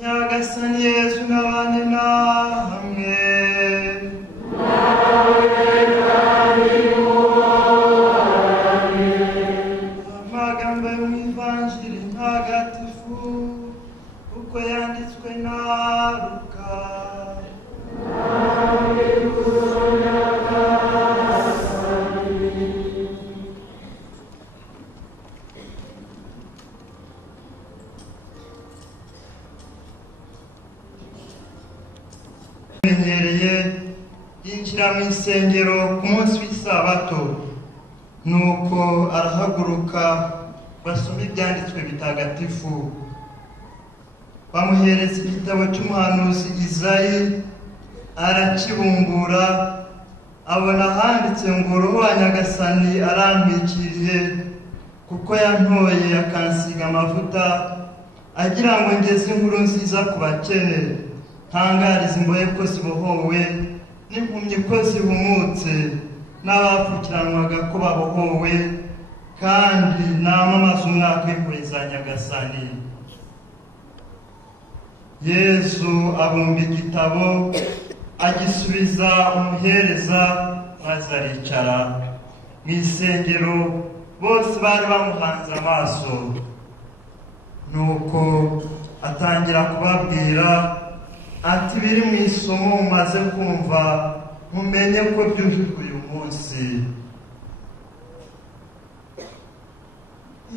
Nyagasani Yesu n'abane namwe. Amagambo yo mu Ivanjili ntagatifu uko yanditswe na Luka. Yinjira mu isengero ku munsi w'isabato, nuko arahaguruka basoma ibyanditswe bitagatifu. Bamuhereza igitabo cy'umuhanuzi Izayi, arakibumbura abona handitse ngo Roho wa Nyagasani arantwikiriye kuko yantoye akansiga amavuta agira ngo ngeze inkuru nziza ku bakene, ntangariza imbohe ko zibohowe n'impumyi ko zihumutse, n'abapfukiranwaga ko babohowe, kandi namamaza umwaka w'impuhwe za Nyagasani. Yesu abumba igitabo agisubiza umuhereza, maze aricara. Mu isengero bose bari bamuhanze amaso, nuko atangira kubabwira ati biri mu isomo mumaze kumva mumenye ko byujujwe uyu munsi.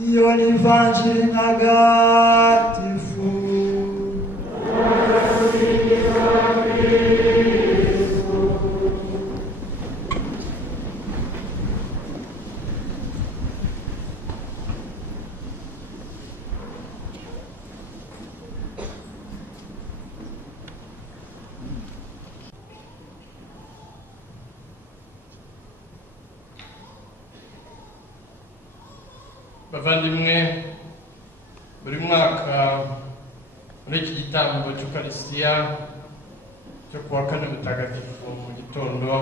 Iyo ni Ivanjili ntagatifu. Bavandimwe, buri mwaka muri iki gitambo cy'Ukarisitiya cyo kuwa kane mutagatifu mu gitondo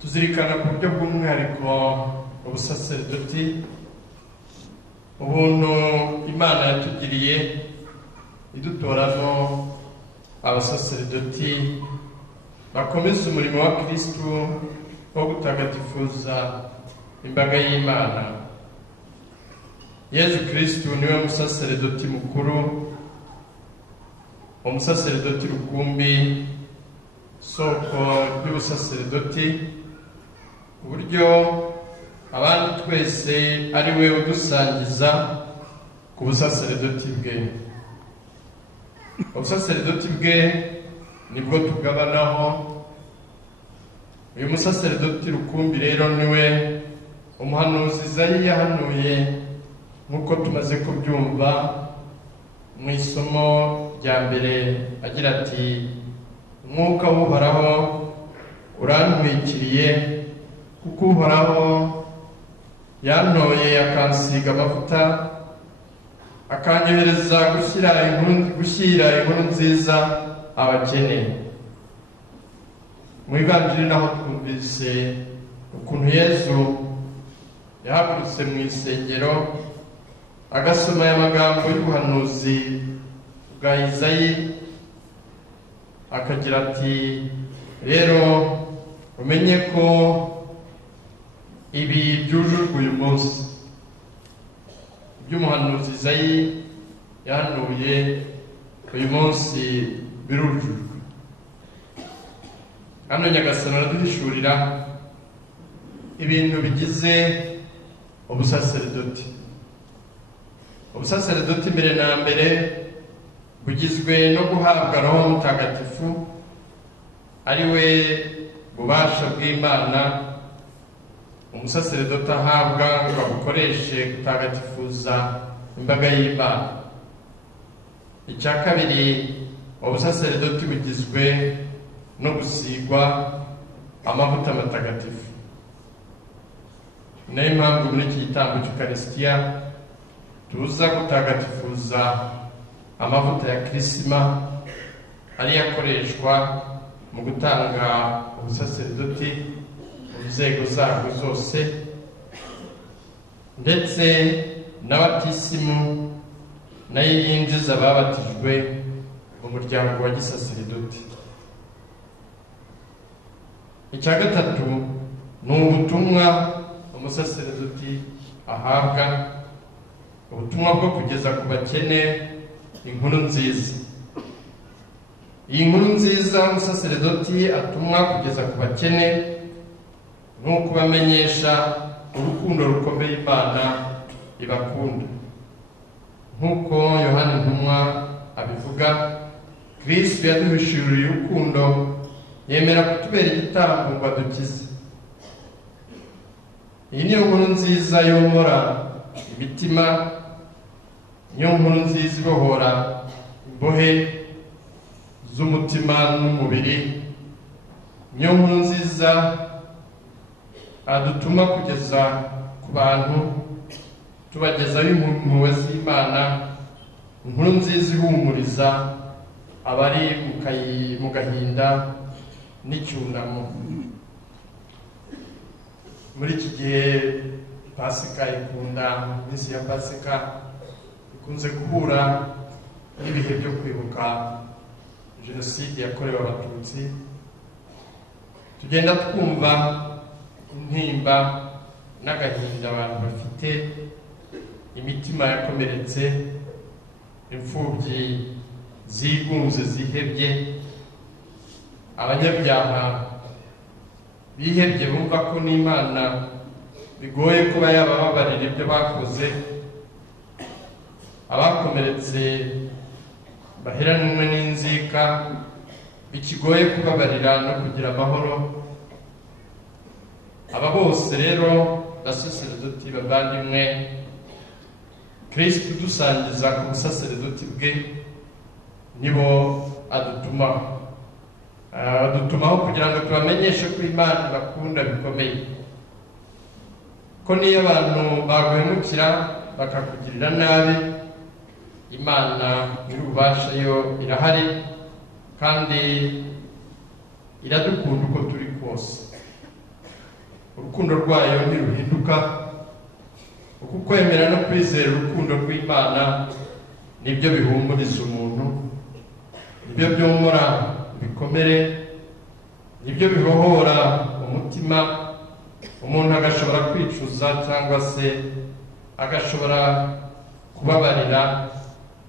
tuzirikana ku buryo bw'umwihariko ubusaserdoti, ubuntu Imana yatugiriye idutoramo abasaserdoti bakomeza umurimo wa Kristo wo gutagatifuza imbaga y'Imana. Yesu Kristo niwe musaserdoti mukuru, umusaserdoti rukumbi, soko ry'ubusaserdoti, uburyo abandi twese ari we udusangiza ku busaserdoti bwe. Ubusaserdoti bwe nibwo tugabanaho. Uyu musaserdoti rukumbi rero niwe umuhanuzi Izayi yahanuye, nk'uko tumaze kubyumva mu isomo rya mbere, agira ati umwuka w'Uhoraho urantwikiriye kuko Uhoraho yantoye akansiga amavuta, akanyohereza gushyira inkuru nziza abakene. Mu Ivanjili naho twumvise ukuntu Yesu yahagurutse mu isengero agasoma aya magambo y'ubuhanuzi bwa Izayi, akagira ati rero umenye ko ibi byujujwe uyu munsi. Iby'umuhanuzi Izayi yahanuye uyu munsi birujujwe. Hano Nyagasani araduhishurira ibintu bigize ubusaserdoti. Ubusaserdoti mbere na mbere bugizwe no guhabwa Roho Mutagatifu, ari we bubasha bw'Imana umusaserdoti ahabwa ngo abukoreshe gutagatifuza imbaga y'Imana. Icya kabiri, ubusaserdoti bugizwe no gusigwa amavuta matagatifu. Nayo mpamvu muri iki gitambo cy'Ukarisitiya tuza gutagatifuza amavuta ya Kirisima, ariyo akoreshwa mu gutanga ubusaserdoti mu nzego zabwo zose, ndetse n'abatisimu nayo yinjiza ababatijwe mu muryango wa gisaserdoti. Icya gatatu ni ubutumwa umusaserdoti ahabwa, ubutumwa bwo kugeza ku bakene inkuru nziza. Iyi nkuru nziza umusaserdoti atumwa kugeza ku bakene ni ukubamenyesha urukundo rukomeye Imana ibakunda. Nk'uko Yohana Intumwa abivuga, Kristo yaduhishuriye urukundo, yemera kutubera igitambo ngo adukize. Iyi niyo nkuru nziza yomora imitima, niyo nkuru nziza ibohora imbohe z'umutima n'umubiri, niyo nkuru nziza adutuma kugeza ku bantu, tubagezaho impuhwe z'Imana, inkuru nziza ihumuriza abari mu gahinda n'icyunamo. Muri iki gihe Pasika ikunda, iminsi ya Pasika ikunze guhura n'ibihe byo kwibuka Jenoside yakorewe Abatutsi. Tugenda twumva intimba n'agahinda abantu bafite, imitima yakomeretse, imfubyi zigunze zihebye, abanyabyaha bihebye bumva ko n'Imana bigoye kuba yabababarira ibyo bakoze, abakomeretse baheranwe n'inzika, bikigoye kubabarira no kugira amahoro. Aba bose rero basaserdoti bavandimwe, Kristo dusangiza ku busaserdoti bwe nibo adutumaho kugira ngo tubamenyeshe ko Imana ibakunda bikomeye, ko niyo abantu baguhemukira bakakugirira nabi, Imana nyir'ububasha yo irahari kandi iradukunda uko turi kose. Urukundo rwayo ntiruhinduka. Uku kwemera no kwizera urukundo rw'Imana nibyo bihumuriza umuntu, nibyo byomora ibikomere, nibyo bibohora umutima, umuntu agashobora kwicuza cyangwa se agashobora kubabarira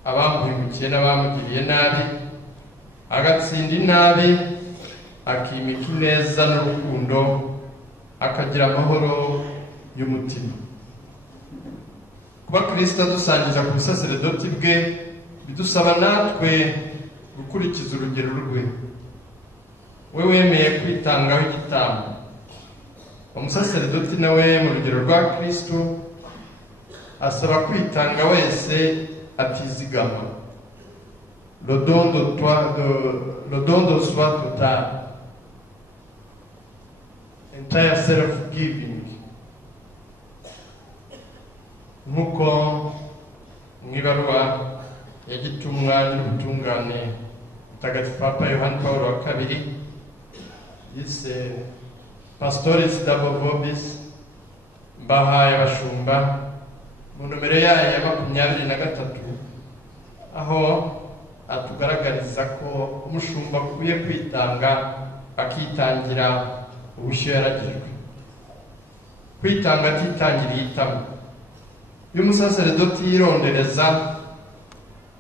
abamuhemukiye n'abamugiriye nabi, agatsinda inabi, akimika ineza n'urukundo, akagira amahoro y'umutima. Kuba Kristo adusangiza ku busaserdoti bwe bidusaba natwe gukurikiza urugero rwe. We wemeye kwitangaho igitambo. Umusaserdoti nawe mu rugero rwa Kristo asaba kwitanga wese atizigama. Le don de soi total, entire self-giving. Nk'uko mu ibaruwa ya gitumwa n'ubutungane mutagatifu Papa Yohani Pawulo wa kabiri yise Pastoris Dabo Vobis, mbahaye abashumba, mu nomero yayo ya 23, aho atugaragariza ko umushumba akwiye kwitanga, akitangira ubushyo yaragijwe. Kwitanga atitangiriye itama. Iyo umusaserdoti yirondereza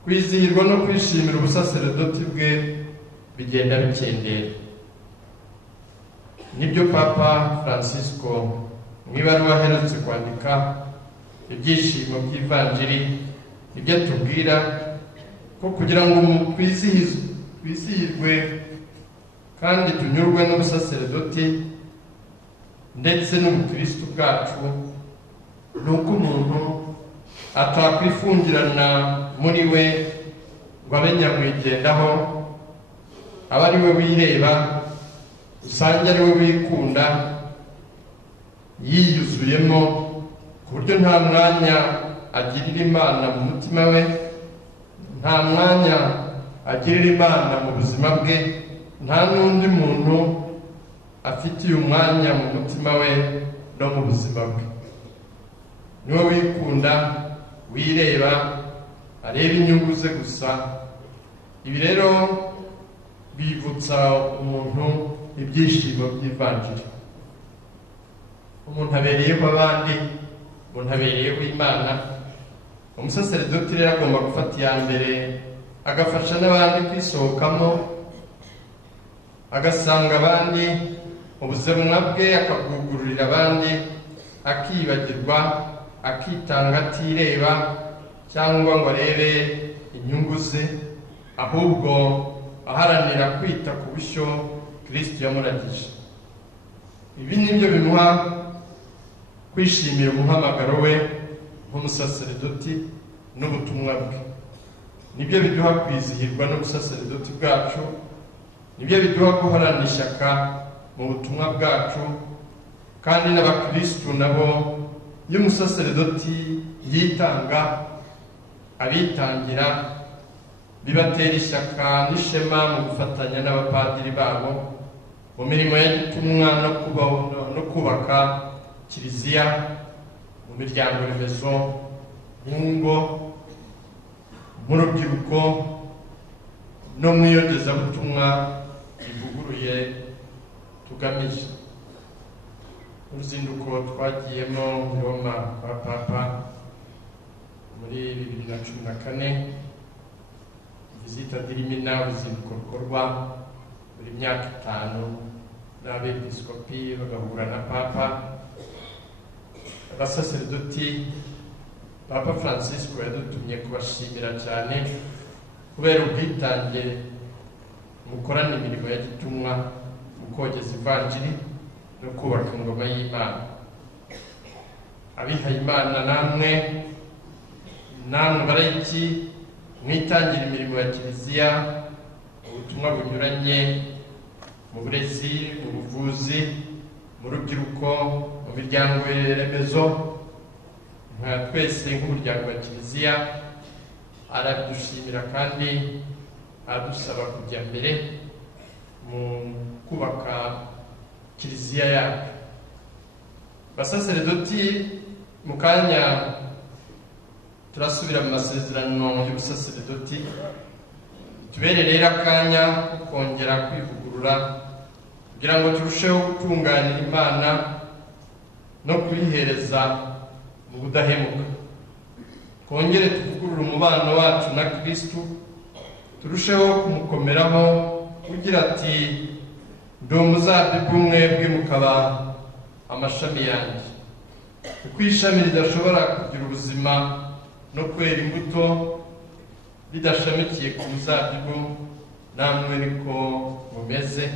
kwizihirwa no kwishimira ubusaserdoti bwe, bigenda bikendera. Nibyo Papa Francisco mu ibaruwa aherutse kwandika, ibyishimo by'ivanjiri ibyo atubwira ko kugira ngo twizihirwe kandi tunyurwe n'ubusaserdoti ndetse n'ubukristo bwacu, nuko umuntu atakwifungirana muri we ngo abe nyamwigendaho, aba ari we wireba, usange ari we wikunda, yiyuzuyemo ku buryo nta mwanya agirira Imana mu mutima we, nta mwanya agirira Imana mu buzima bwe, nta n'undi muntu afitiye umwanya mu mutima we no mu buzima bwe. Niwe wikunda, wireba, areba inyungu ze gusa. Ibi rero bivutsa umuntu ibyishimo by'ivanjiri. Umuntu abereyeho abandi, umuntu abereyeho Imana. Umusaseredoti rero agomba gufata iya mbere, agafasha n'abandi kwisohokamo, agasanga abandi ubuzima bwe, akabwugururira abandi, akibagirwa, akitanga atireba cyangwa ngo arebe inyungu ze, ahubwo aharanira kwita ku bushyo Kristo yamuragije. Ibi nibyo bimuha kwishimira umuhamagaro we nk'umusaseredoti n'ubutumwa bwe. Nibyo biduha kwizihirwa n'ubusaseredoti bwacu, nibyo biduha guhorana ishyaka mu butumwa bwacu. Kandi n'abakristu nabo, iyo umusaseredoti yitanga, abitangira, bibatera ishyaka n'ishema mu gufatanya n'abapadiri babo mu mirimo ya gitumwa no kubaka kiliziya, mu miryango remezo, mu ngo, mu rubyiruko no mu iyogezabutumwa rivuguruye tugamije. Uruzinduko twagiyemo muri Roma kwa Papa muri 2014, visita dirimina, uruzinduko rukorwa buri myaka 5 n'abepiskopi bagahura na Papa. Abasaseredoti, Papa Francisco yadutumye kubashimira cyane kubera ubwitange mukorana imirimo ya gitumwa mu kogeza ivanjiri no kubaka ingoma y'Imana. Abihaye Imana namwe barayiki mwitangira imirimo ya kiliziya, ubutumwa bunyuranye, mu burezi, mu buvuzi, mu rubyiruko, mu miryango remezo. Nka twese nk'umuryango wa kiliziya arabidushimira kandi adusaba kujya mbere mu kubaka kiliziya yacu. Basaseredoti, mu kanya turasubira mu masezerano y'ubusaseredoti. Tubere rero akanya ko kongera kwivugurura kugira ngo turusheho gutunganira Imana no kuyihereza mu budahemuka. Kongere tuvugurure umubano wacu na Kristo, turusheho kumukomeraho kugira ati ndi umuzabibu, mwebwe mukaba amashami yanjye. Kuko ishami ridashobora kugira ubuzima no kwera imbuto ridashamikiye ku muzabibu, namwe niko mumeze.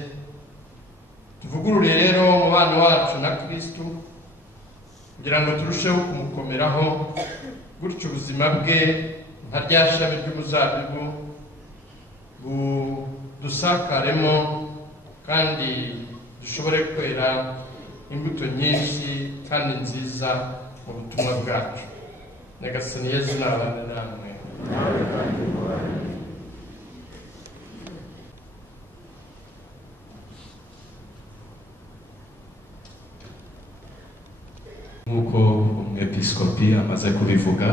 Tuvugurure rero umubano wacu na Kristo kugira ngo turusheho kumukomeraho, gutyo ubuzima bwe nka rya shami ry'umuzabibu budusakaremo kandi dushobore kwera imbuto nyinshi kandi nziza mu butumwa bwacu. Nyagasani Yezu nabane namwe. Nk'uko umwepiskopi amaze kubivuga,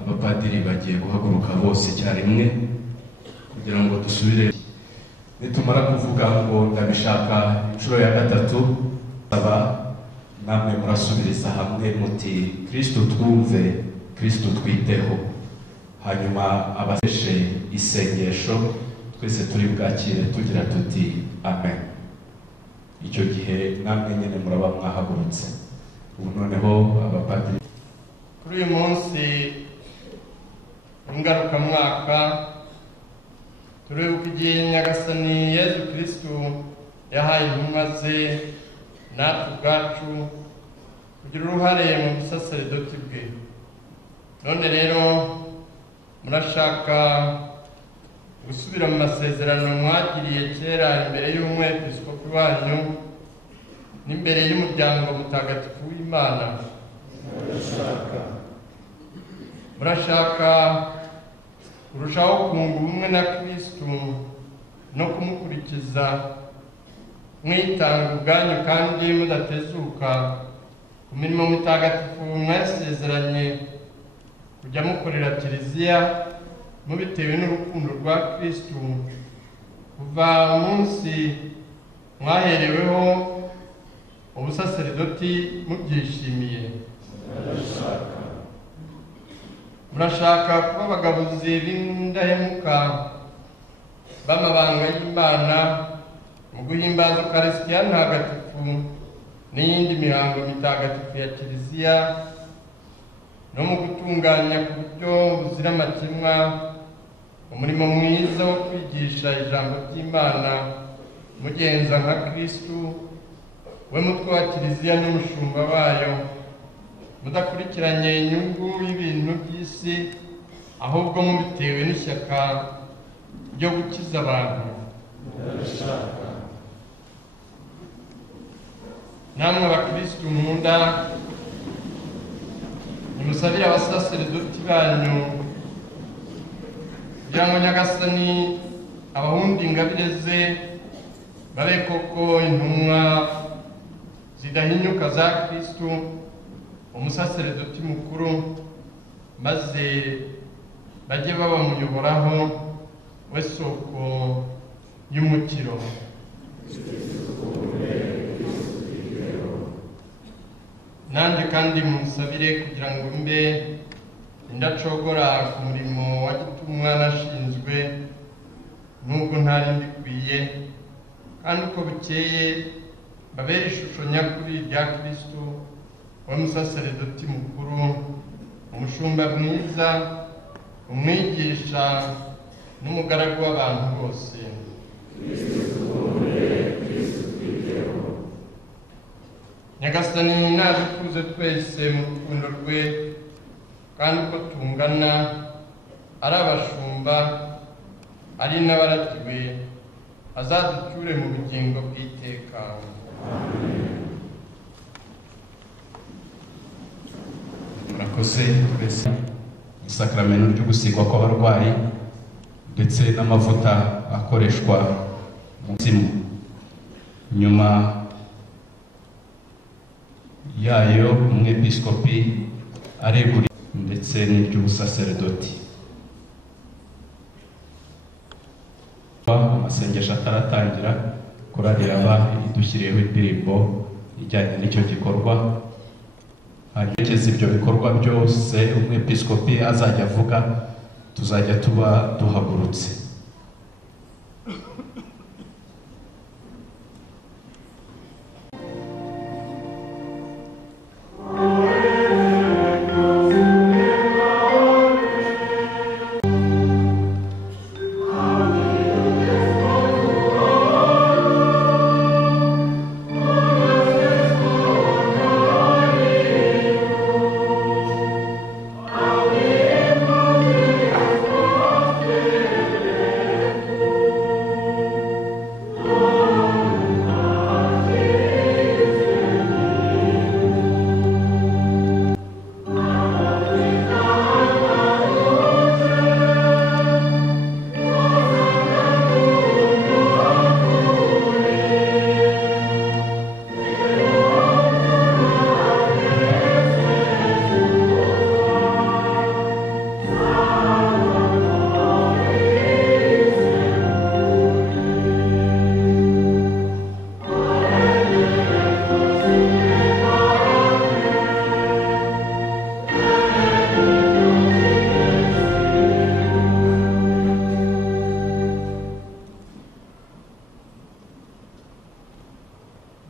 abapadiri bagiye guhaguruka bose icyarimwe kugira ngo dusubire. Nitumara kuvuga ngo ndabishaka inshuro ya 3, aba namwe murasubiriza hamwe muti Kristo twumve, Kristo twiteho. Hanyuma abaseshe isengesho twese turi bwakire tugira tuti amen. Icyo gihe namwe nyine muraba mwahagurutse. Ubu noneho abapadiri, kuri uyu munsi ngarukamwaka, turibuka igihe Nyagasani Yezu Kristo yahaye intumwa ze natwe ubwacu kugira uruhare mu busaseredoti bwe. None rero murashaka gusubira mu masezerano mwagiriye kera imbere y'umwepiskopi wanyu n'imbere y'umuryango mutagatifu w'Imana. Murashaka kurushaho kunga ubumwe na Kristo no kumukurikiza, mwitanga ubwanyu kandi mudatezuka ku mirimo mutagatifu mwasezeranye kujya mukorera kiliziya mubitewe n'urukundo rwa Kristo kuva umunsi mwahereweho ubusaserdoti mubyishimiye. Murashaka kuba abagabuzi b'indahemuka b'amabanga y'Imana mu guhimbaza Ukarisitiya ntagatifu n'iyindi mihango mitagatifu ya kiliziya no mu gutunganya ku buryo buzira amakemwa umurimo mwiza wo kwigisha ijambo ry'Imana mugenza nka Kristo we mutwe wa kiliziya n'umushumba wayo, mudakurikiranye inyungu y'ibintu by'isi ahubwo mubitewe n'ishyaka ryo gukiza abantu. Namwe abakristo nkunda, nimusabire abasaserdoti banyu kugira ngo Nyagasani abahundi ingabire ze babe koko intumwa zidahinyuka za Kristo umusaserdoti mukuru, maze bajye babamuyoboraho we soko y'umukiro. Nanjye kandi munsabire kugira ngo mbe indacogora ku murimo wa gitumwa nashinzwe nubwo ntari mbikwiye, kandi uko bukeye babere ishusho nyakuri rya Kristo we musaserdoti mukuru, umushumba mwiza, umwigisha n'umugaragu w'abantu bose. Nyagasani nadukuze twese mu rukundo rwe, kandi uko tungana ari abashumba ari n'abaragiwe azaducyure mu bugingo bw'iteka. Murakoze twese isakramento ryo gusigwa kw'abarwayi ndetse n'amavuta akoreshwa mu mutima. Nyuma yayo umwepiskopi aregura ndetse n'iry'ubusaserdoti. Amasengesho ataratangira, korali yaba idushyiriyeho indirimbo ijyanye n'icyo gikorwa. Hanyuma ibyo bikorwa byose umwepiskopi azajya avuga tuzajya tuba duhagurutse.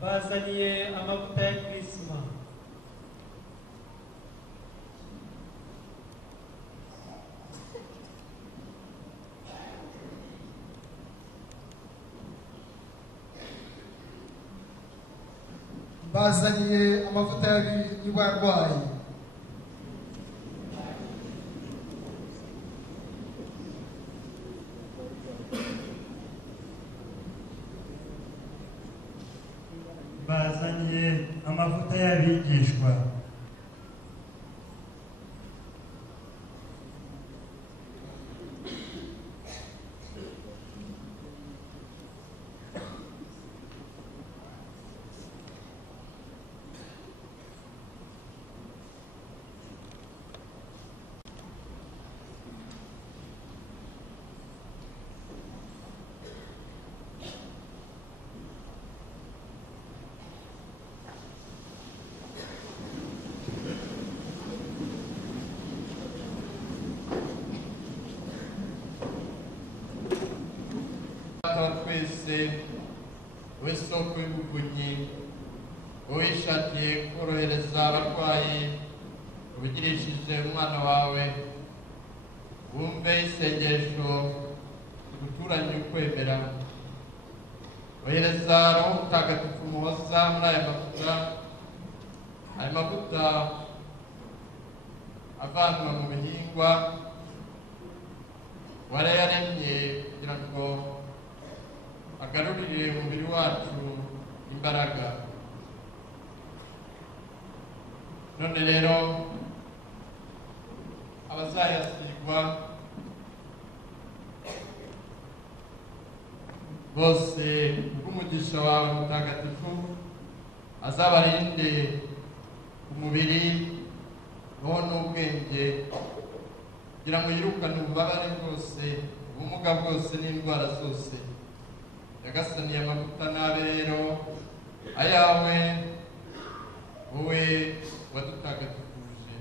bazaniye amavuta ya Krisma. Bazaniye amavuta y'abarwayi. Bazaniye amavuta y'abigishwa. twese wowe soko y'ubuvunyi wowe wishakiye korohereza abarwayi ubigirishije umwana wawe wumve isengesho guturanye ukwemera ohereza roho mutagatifu muhoza muri aya mavuta avanwa mu bihingwa warayaremye kugira ngo agarurire umubiri wacu imbaraga. None rero abazayasigwa bose bw'umugisha wawe mutagatifu azabarinde umubiri roho n'ubwenge kugira ngo yirukane ububabare bwose ubumuga bwose n'indwara zose. Yagasaniye amavuta nabe rero ayawe wowe wadutagatifuje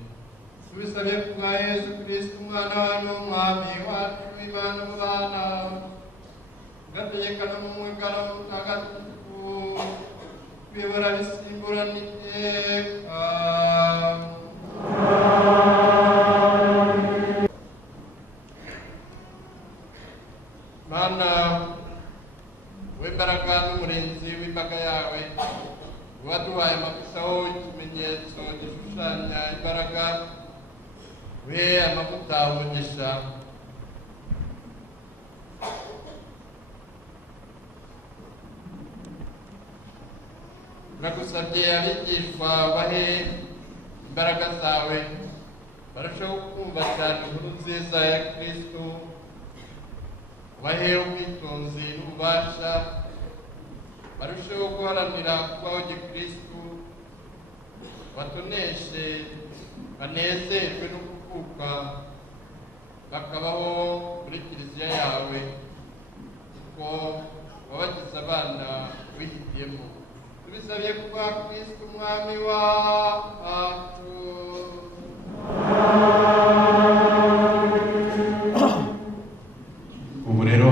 tubisabe kubwa Yesu Kristo umwana wawe n'umwami wacu w'Imana mubana ugategekana mu mwegana mutagatifu bibora bisimbura n'iteka. Mana w'imbaraga n'umurinzi w'imbaga yawe waduhaye amavuta wowe ikimenyetso gishushanya imbaraga we amavuta umugisha nagusabye abigishwa bahe imbaraga zawe barushaho kumva cyane inkuru nziza ya Kristo bahe ubwitonzi n'ububasha barusheho guharanira kubaho gikristu batoneshe banezerwe no kuvuka bakabaho muri kiliziya yawe kuko wabagize abana wihitiyemo tubisabye kubwa Kristo umwami wacu. ubu rero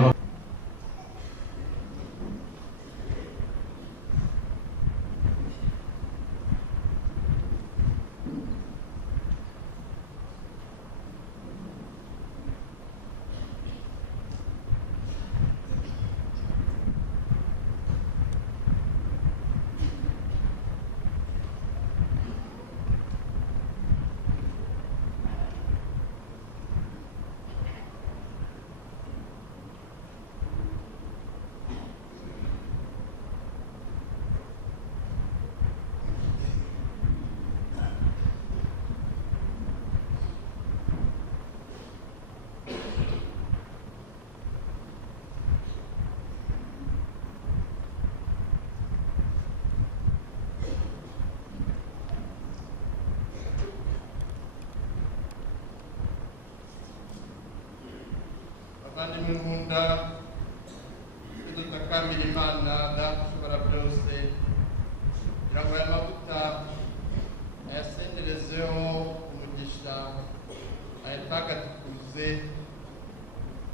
abandi nkunda tutakambira Imana dashobora byose kugira ngo aya mavuta ayasenderezeho umugisha ayatagatifuze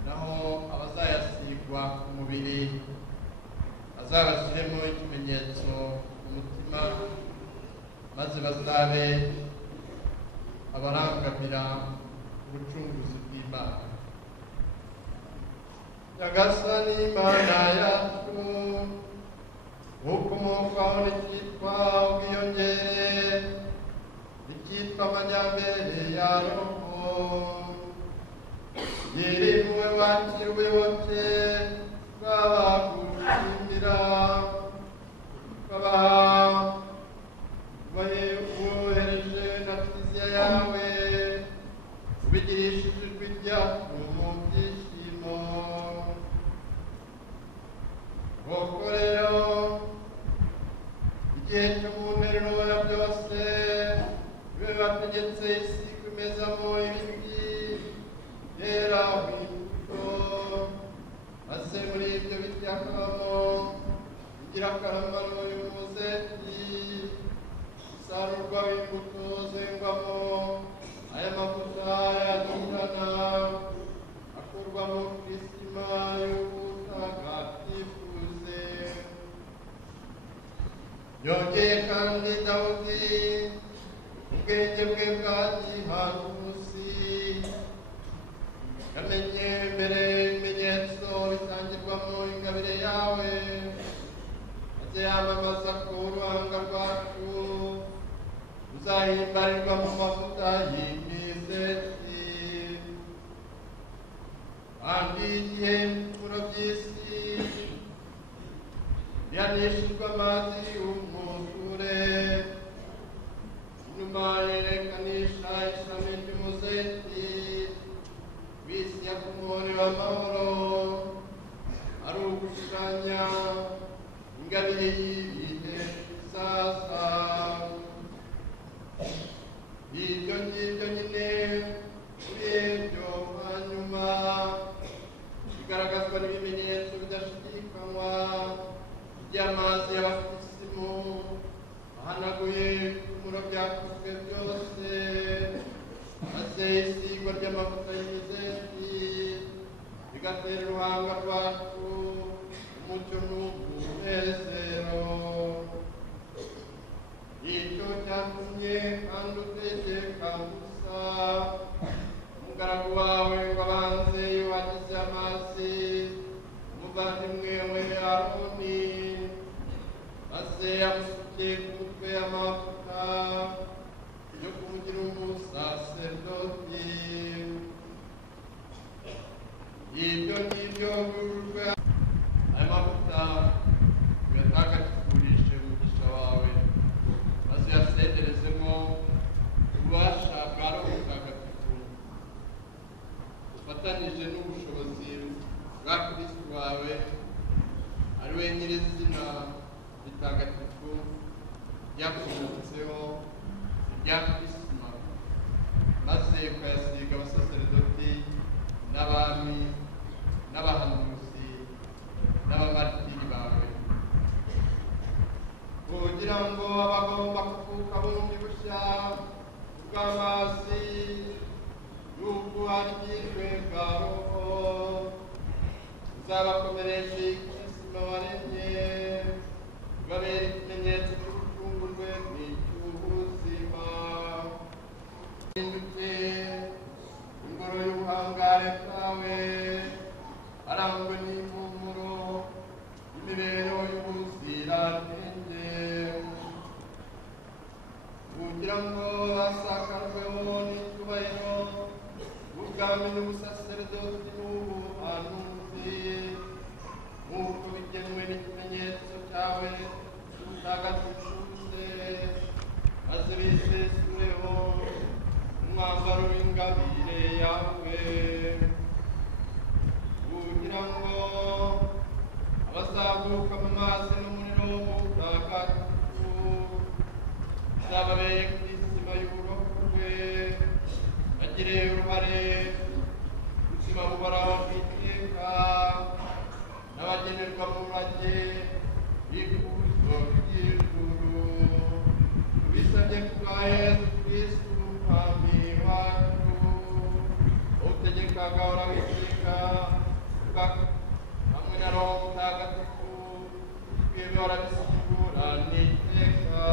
naho abazayasigwa ku mubiri azabashyiremo ikimenyetso ku mutima maze bazabe abarangamira ubucunguzi bw'Imana. Nyagasani Imana yacu ukomokaho n'icyitwa ubwiyongere icyitwa amajyambere ya roho yirimwe wakira ubuyoboke bw'abagushimira wohereje na kiliziya yawe ubigirishije ijwi ryacu mu byishimo koko rero igihe cyo mu nteruro ya byose bibe bategetse isi kumezamo ibiti byera imbuto maze muri ibyo biti hakabamo ingirakamaro y'umuzeti isarurwa w'imbuto zengwamo aya mavuta yadutana akurwamo krisima y'ubutagatifu yongeye kandi dawudi ubwenge bwe bwa gihanuzi yamenye mbere ibimenyetso bitangirwamo ingabire yawe maze yamamaza ko uruhanga rwacu ruzahimbarirwa mu mavuta y'imizeti kandi igihe ibicumuro by'isi bihanishijwe amazi y'umwuzure inyuma yerekanisha ishami ry'umuzeti w'isi ya kumori w'amahoro ari ugushushanya ingabire y'ibihe bizaza. Ibyo ngibyo nyine kuri ibyo hanyuma bigaragazwa n'ibimenyetso bidashidikanywa by'amazi y'abafisimu ahanaguye ibicumuro byakozwe byose, maze isigwa ry'amavuta y'imizeti bigatera uruhanga rwacu umucyo n'umunezero. Icyo cyatumye kandi utegeka Musa umugaragu wawe ngo abanze yubakize amazi umuvandimwe we Aroni, maze amusuke ku mutwe amavuta yo kumugira umusaserdoti. Ibyo ngibyo byujujwe ayo mavuta uyatagatifurishe umugisha wawe, maze yasenderezemo ububasha bwa Roho Mutagatifu ufatanije n'ubushobozi bwa Kristo wawe ari we nyirizina ritagatifu ryakomotseho irya Krisma, maze ukayasiga abasaserdoti n'abami n'abahanuzi n'abamaritiri bawe, kugira ngo abagomba kuvuka bundi bushya bw'amazi y'ubwuharigirwe bwa Roho uzabakomereshe Krisma waremye ubabera ikimenyetso cy'ubucungurwe n'icy'ubuzima. Hindutse ingoro y'ubuhangare bwawe arangwe n'impumuro y'imibereho y'ubuziranenge, kugira ngo hasakarweho n'icyubahiro ubwami n'ubusaserdoti n'ubuhanuzi nk'uko bigenwe n'ikimenyetso cyawe utagatifuze, maze bisesureho umwambaro w'ingabire yawe, kugira ngo abazaguruka mu mazi n'umuriro mutagatifu uzababere ku isima y'uburokorwe bagire uruhare ubuzima buhoraho bw'iteka n'abagenerwa mu murage y'ikuzo ry'ijuru. Tubisabye kubwa Yesu Kristo umwami wacu utegeka agahora witeka hamwe na Roho Mutagatifu twebwe barabisigura n'iteka.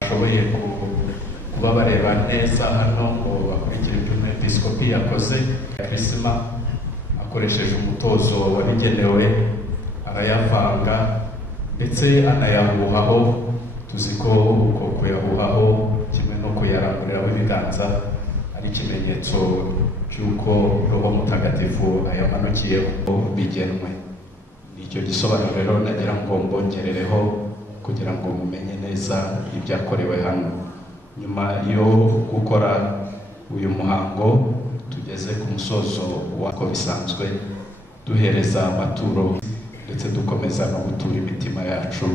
Bashoboye kuba bareba neza hano ngo bakurikire ibyo umwepiskopi yakoze. Krisma akoresheje umutozo wabigenewe arayavanga ndetse anayahuhaho. Tuzi ko uko kuyahuhaho kimwe no kuyaramuriraho ibiganza ari ikimenyetso cy'uko Roho Mutagatifu ayamanukiyeho bigenwe. Nicyo gisobanuro rero nagira ngo mbongerereho kugira ngo mumenye neza ibyakorewe hano. Nyuma yo gukora uyu muhango tugeze ku musozo wako bisanzwe duhereza amaturo ndetse dukomeza no gutura imitima yacu.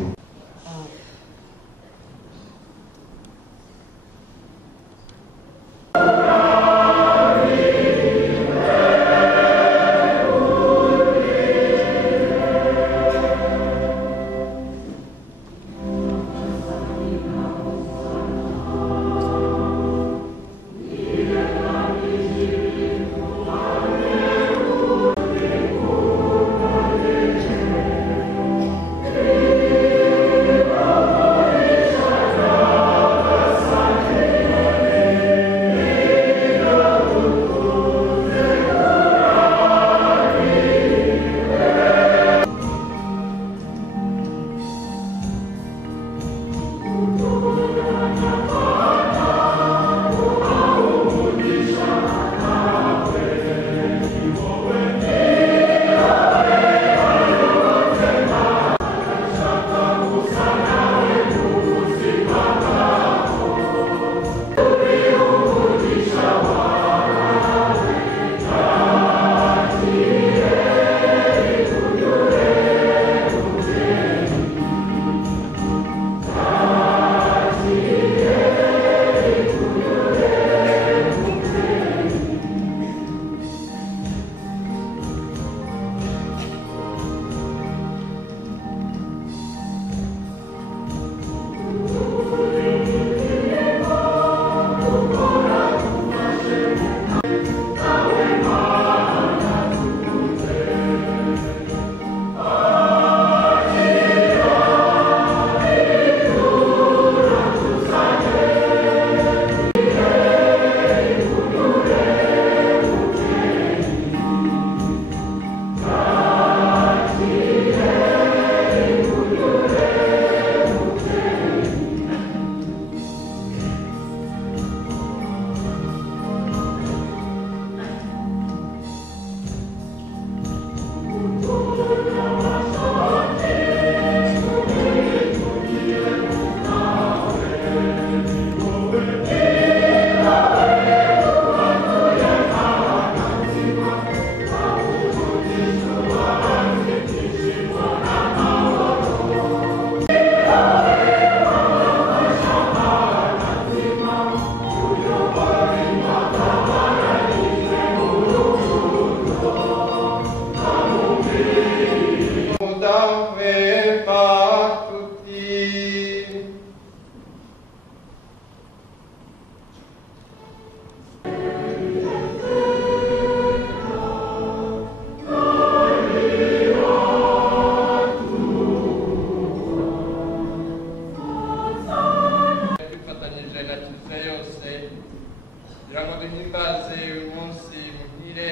kugira ngo duhimbaze uyu munsi muhire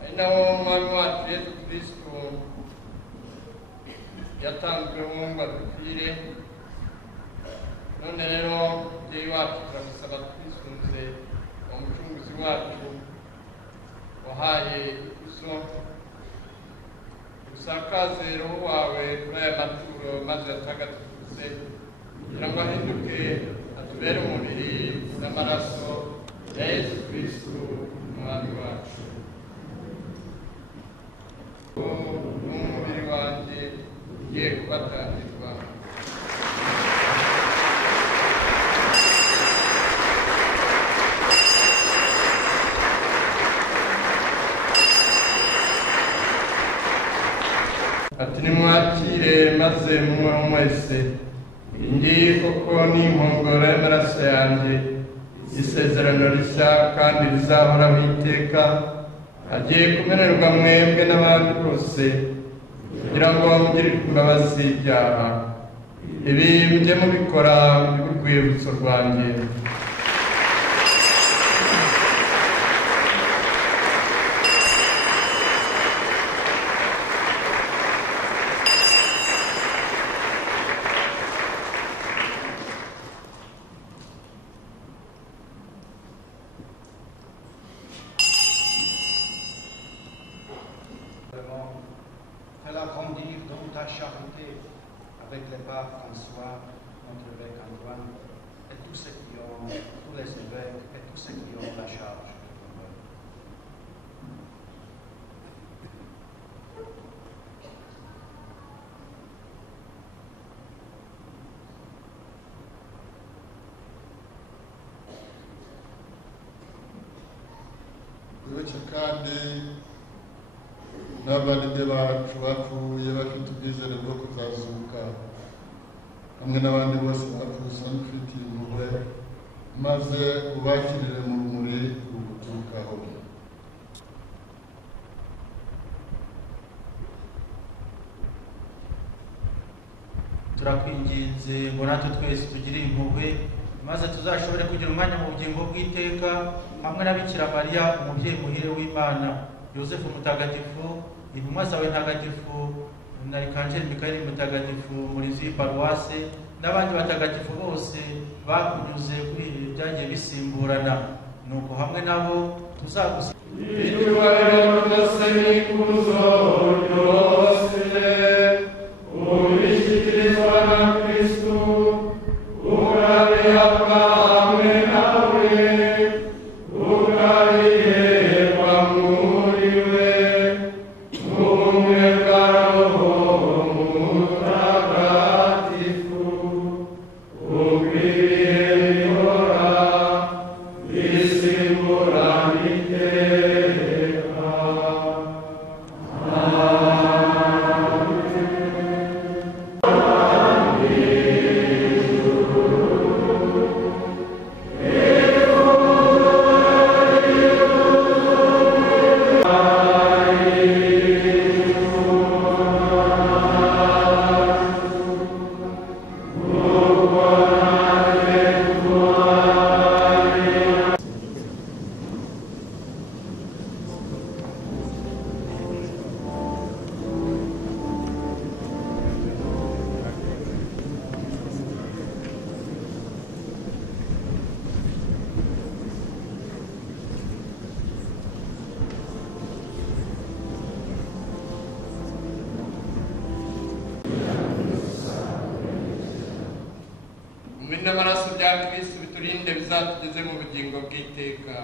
ari nawo umwami wacu Yesu Kristo yatanzweho ngo adupfire. None rero mubyeyi wacu turagusaba twisunze umucunguzi wacu wahaye ikuzo, usakaze roho wawe kuri aya maturo maze atagatifuze kugira ngo ahinduke atubere umubiri n'amaraso ya Yesu Kristo umwami wacu. N'umubiri wanjye ugiye kubatangirwa. Ati nimwakire maze munywe mwese, iyi ngiyi koko ni inkongoro y'amaraso yanjye, isezerano rishya kandi rizahoraho iteka, agiye kumererwa mwebwe n'abandi bose kugira ngo mugirirwe imbabazi z'ibyaha. Ibi mujye mubikora urwibutso rwanjye. Fais-la grandir dans ta charité avec le pape François, notre évêque Antoine, et tous les évêques et tous ceux qui ont la charge de ton œuvre. Wibuke kandi n'abavandimwe bacu bapfuye bafite ubwizere bwo kuzazuka, hamwe n'abandi bose bapfuye ufitiye impuhwe, maze ubakirire mu rumuri ruguturukaho. turakwinginze ngo natwe twese tugire impuhwe maze tuzashobore kugira umwanya mu bugingo bw'iteka hamwe na Bikira Mariya umubyeyi muhire w'Imana, Yosefu mutagatifu, intumwa zawe ntagatifu na Arkanjeli Mikayeli mutagatifu, umurinzi w'iparuwase n'abandi batagatifu bose bakunyuze kuri ibi byagiye bisimburana, nuko hamwe nabo tuzagusa icyubahiro cyose n'ikuzo ryose ubishyikirizwa na Kristo, urabihabwa hamwe nawe, ukabihebwa muri we, n'ubumwe bwa Roho Mutagatifu, ukwiye bihora bisimburana iteka. Umubiri n'amaraso bya Kristo biturinde bizatugeze mu bugingo bw'iteka.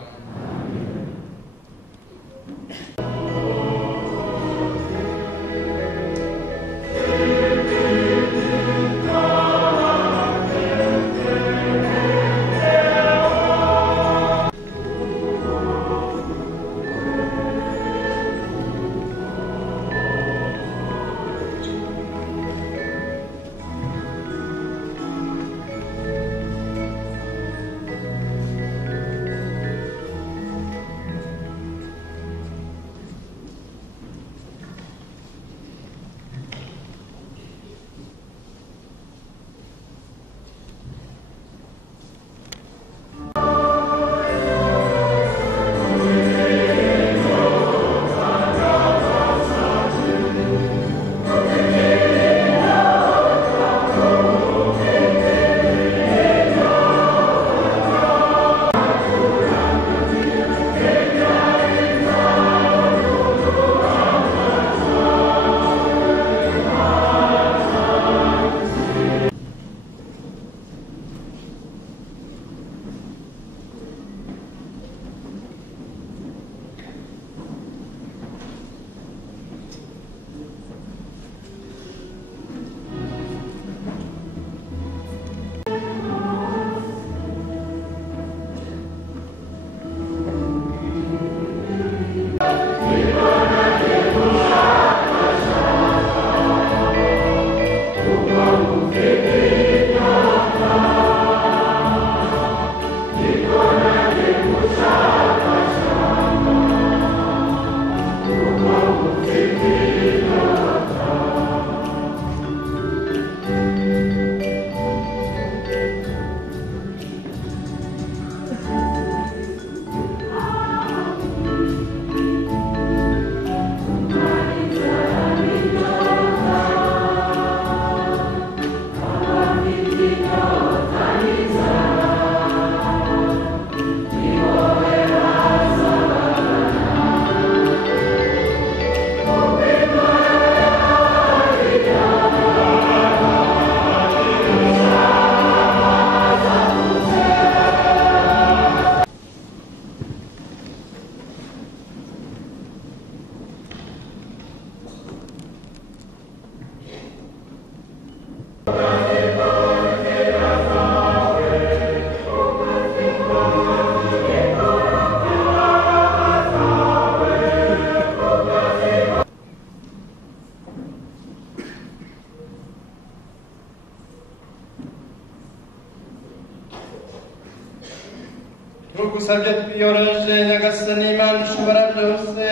tugusabye twiyoroje nyagasani imana ishobora byose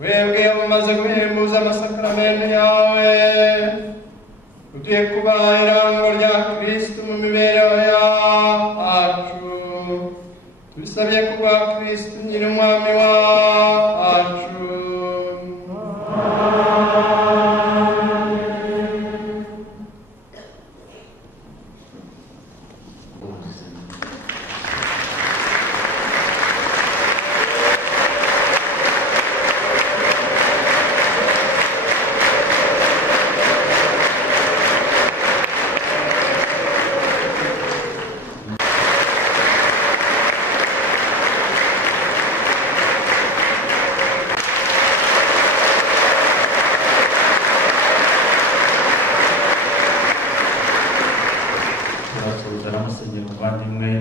webwe umaze guhembuza amasakaramentu yawe ugiye kuba irango rya kristo mu mibereho yacu tubisabye kubwa kristo nyiri umwami wacu.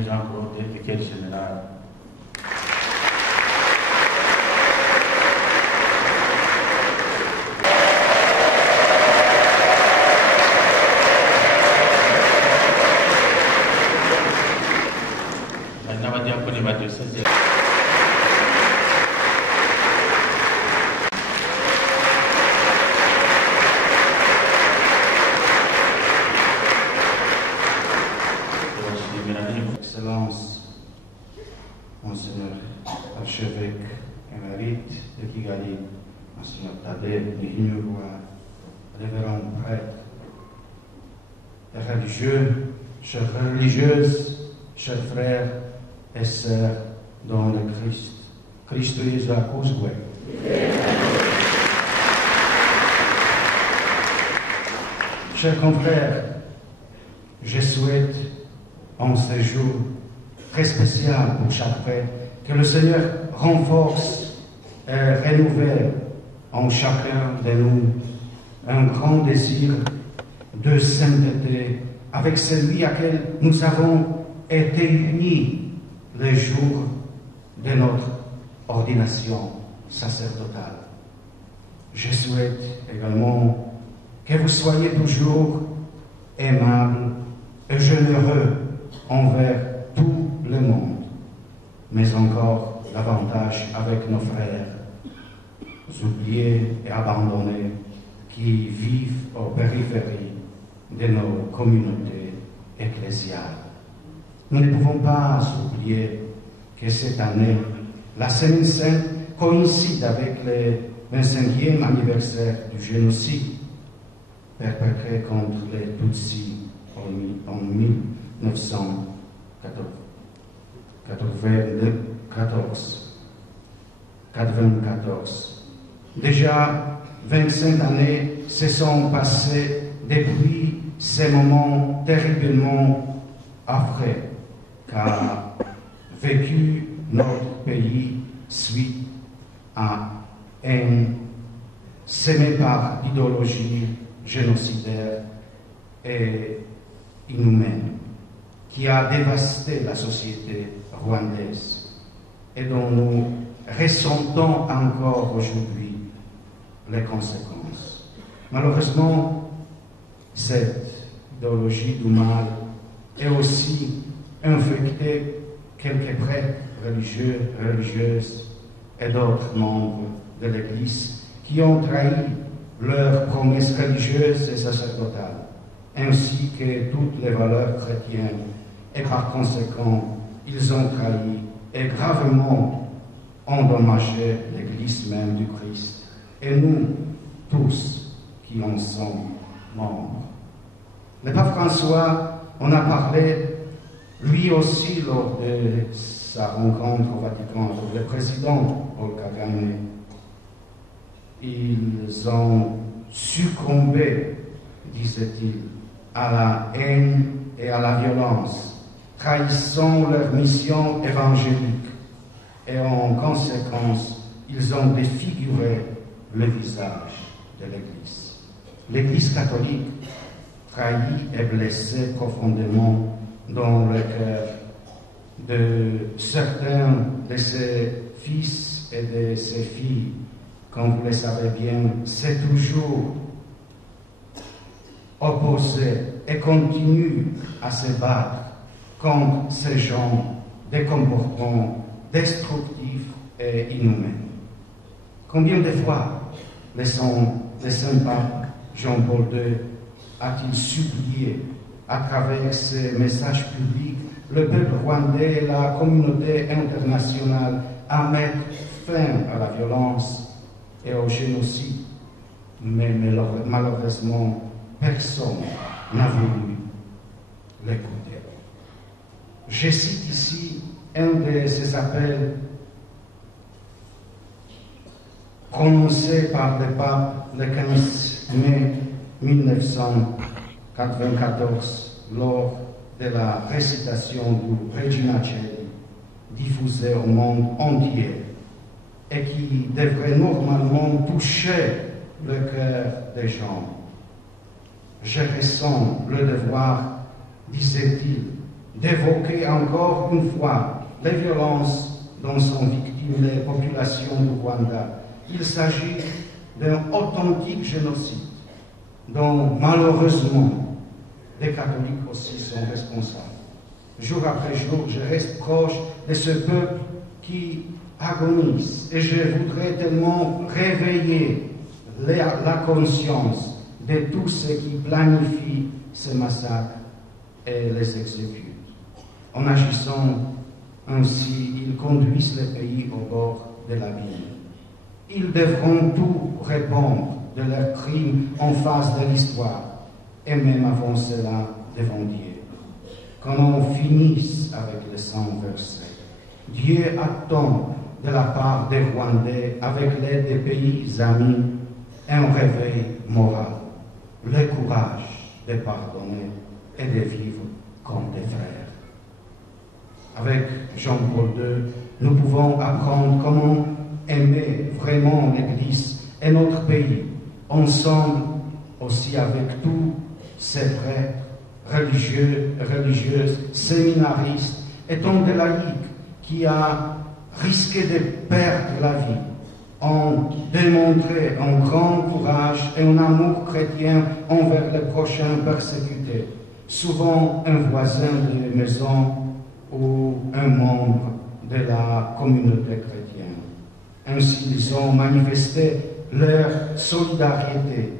Jean-Claude, vicaire général. N'abadiakoni ba diocèse. Excellence, Monseigneur archevêque émérite de Kigali, Monseigneur Tadej Nihimurwa, révérend prêtre, les religieux, chers religieuses, chers frères et sœurs dans le Christ. Christo Jesu Akuzwe. Chers confrères, je souhaite en ce jour très spécial pour chaque frère, que le Seigneur renforce et renouvelle en chacun de nous un grand désir de sainteté avec celui à quel nous avons été unis le jour de notre ordination sacerdotale. Je souhaite également que vous soyez toujours aimables et généreux envers tout le monde, mais encore davantage avec nos frères oubliés et abandonnés qui vivent aux périphéries de nos communautés ecclésiales. Nous ne pouvons pas oublier que cette année, la Semaine Sainte coïncide avec le 25e anniversaire du génocide perpétré contre les Tutsis en 1994. Déjà 25 années se sont passées depuis ces moments terriblement affreux qu'a vécu notre pays suite à un semé par l'idéologie génocidaire et inhumaine qui a dévasté la société rwandaise et dont nous ressentons encore aujourd'hui les conséquences. Malheureusement, cette idéologie du mal est aussi infectée quelques prêtres religieux, religieuses et d'autres membres de l'Église qui ont trahi leurs promesses religieuses et sacerdotales, ainsi que toutes les valeurs chrétiennes et par conséquent, ils ont trahi et gravement endommagé l'Église même du Christ, et nous tous qui en sommes membres. Le pape François en a parlé, lui aussi, lors de sa rencontre au Vatican avec le président Paul Kagame. Ils ont succombé, disait-il, à la haine et à la violence, trahissant leur mission évangélique, et en conséquence, ils ont défiguré le visage de l'Église. L'Église catholique, trahie et blessée profondément dans le cœur de certains de ses fils et de ses filles, comme vous le savez bien, s'est toujours opposé et continue à se battre contre ces gens des comportements destructifs et inhumains. Combien de fois le Saint Pape Jean-Paul II a-t-il supplié à travers ses messages publics le peuple rwandais et la communauté internationale à mettre fin à la violence et au génocide, mais malheureusement, personne n'a voulu l'écouter. Je cite ici un de ces appels prononcés par le pape le 15 mai 1994 lors de la récitation du Regina Coeli, diffusée au monde entier, et qui devrait normalement toucher le cœur des gens. Je ressens le devoir, disait-il, d'évoquer encore une fois les violences dont sont victimes les populations du Rwanda. Il s'agit d'un authentique génocide dont malheureusement les catholiques aussi sont responsables. Jour après jour, je reste proche de ce peuple qui agonise et je voudrais tellement réveiller la conscience de tous ceux qui planifient ces massacres et les exécutent. En agissant ainsi, ils conduisent le pays au bord de l'abîme. Ils devront tout répondre de leurs crimes en face de l'histoire, et même avant cela devant Dieu. Qu'on finisse avec les 100 versets. Dieu attend de la part des Rwandais, avec l'aide des pays amis, un réveil moral, le courage de pardonner et de vivre comme des frères. Avec Jean-Paul II, nous pouvons apprendre comment aimer vraiment l'Église et notre pays, ensemble aussi avec tous ces frères religieux, religieuses, séminaristes et tant de laïcs qui a risqué de perdre la vie, ont démontré un grand courage et un amour chrétien envers les prochains persécutés, souvent un voisin de maison ou un membre de la communauté chrétienne. Ainsi, ils ont manifesté leur solidarité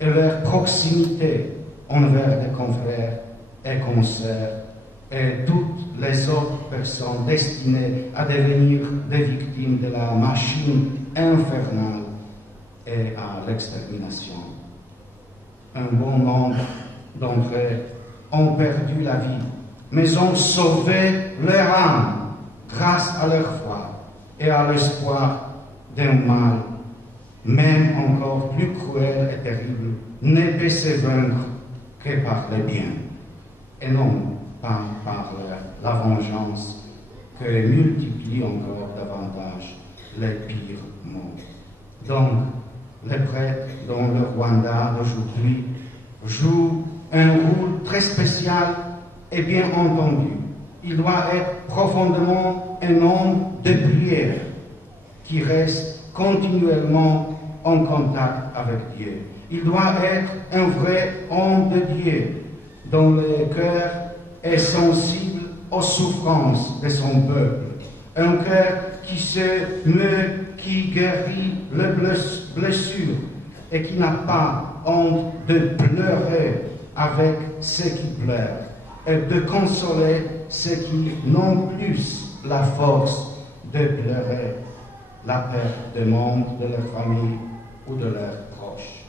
et leur proximité envers les confrères et consoeurs et toutes les autres personnes destinées à devenir des victimes de la machine infernale et à l'extermination. Un bon nombre d'entre eux ont perdu la vie, mais ont sauvé leur âme grâce à leur foi et à l'espoir d'un mal, même encore plus cruel et terrible, ne peut se vaincre que par le bien, et non pas par la vengeance que multiplie encore davantage les pires maux. Donc, les prêtres dans le Rwanda d'aujourd'hui jouent un rôle très spécial et bien entendu. Il doit être profondément un homme de prière qui reste continuellement en contact avec Dieu. Il doit être un vrai homme de Dieu dont le cœur est sensible aux souffrances de son peuple. Un cœur qui se meut, qui guérit les blessures et qui n'a pas honte de pleurer avec ceux qui pleurent. et de consoler ceux qui n'ont plus la force de pleurer la perte de membres de leur famille ou de leurs proches.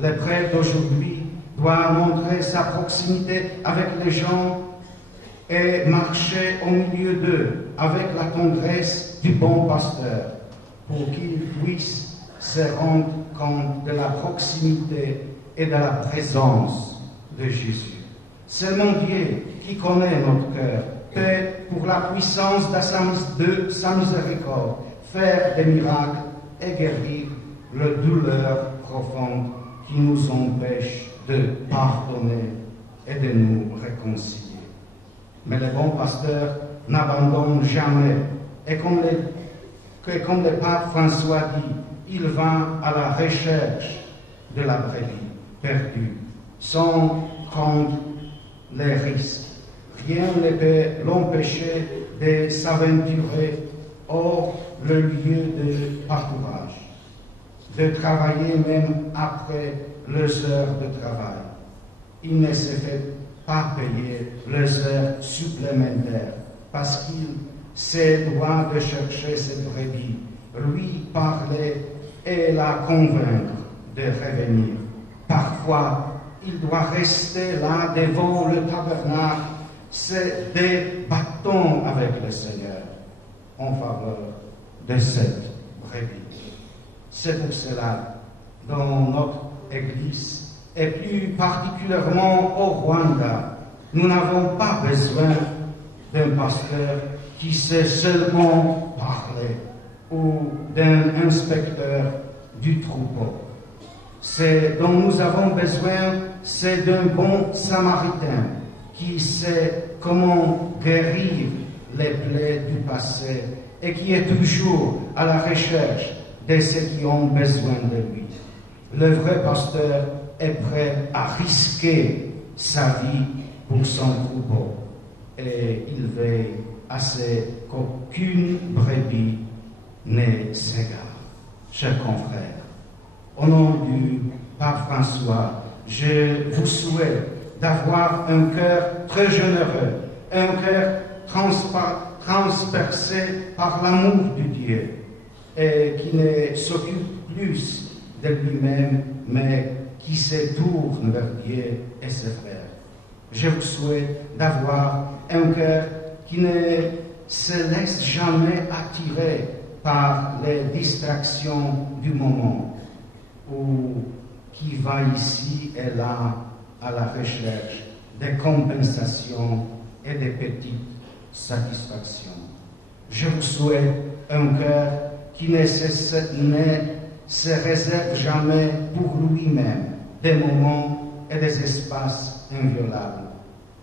Le prêtre d'aujourd'hui doit montrer sa proximité avec les gens et marcher au milieu d'eux avec la tendresse du bon pasteur pour qu'ils puissent se rendre compte de la proximité et de la présence de Jésus. Seulement Dieu, qui connaît notre cœur, peut, pour la puissance de sa miséricorde, faire des miracles et guérir la douleur profonde qui nous empêche de pardonner et de nous réconcilier. Mais le bon pasteur n'abandonne jamais. Et comme le pape François dit, il va à la recherche de la brebis perdue, sans prendre les risques. Rien ne peut l'empêcher de s'aventurer hors le lieu de pâturage, de travailler même après les heures de travail. Il ne se fait pas payer les heures supplémentaires parce qu'il se doit de chercher cette brebis, lui parler et la convaincre de revenir. Parfois, il doit rester là devant le tabernacle, se débattant avec le Seigneur en faveur de cette brebis. C'est pour cela, dans notre Église, et plus particulièrement au Rwanda, nous n'avons pas besoin d'un pasteur qui sait seulement parler ou d'un inspecteur du troupeau. Ce dont nous avons besoin, c'est d'un bon samaritain qui sait comment guérir les plaies du passé et qui est toujours à la recherche de ceux qui ont besoin de lui. Le vrai pasteur est prêt à risquer sa vie pour son troupeau et il veille à ce qu'aucune brebis ne s'égare. Chers confrères, au nom du pape François, je vous souhaite d'avoir un cœur très généreux, un cœur transpercé par l'amour de Dieu et qui ne s'occupe plus de lui-même, mais qui se tourne vers Dieu et ses frères. Je vous souhaite d'avoir un cœur qui ne se laisse jamais attirer par les distractions du moment ou qui va ici et là à la recherche des compensations et des petites satisfactions. Je vous souhaite un cœur qui ne se réserve jamais pour lui-même des moments et des espaces inviolables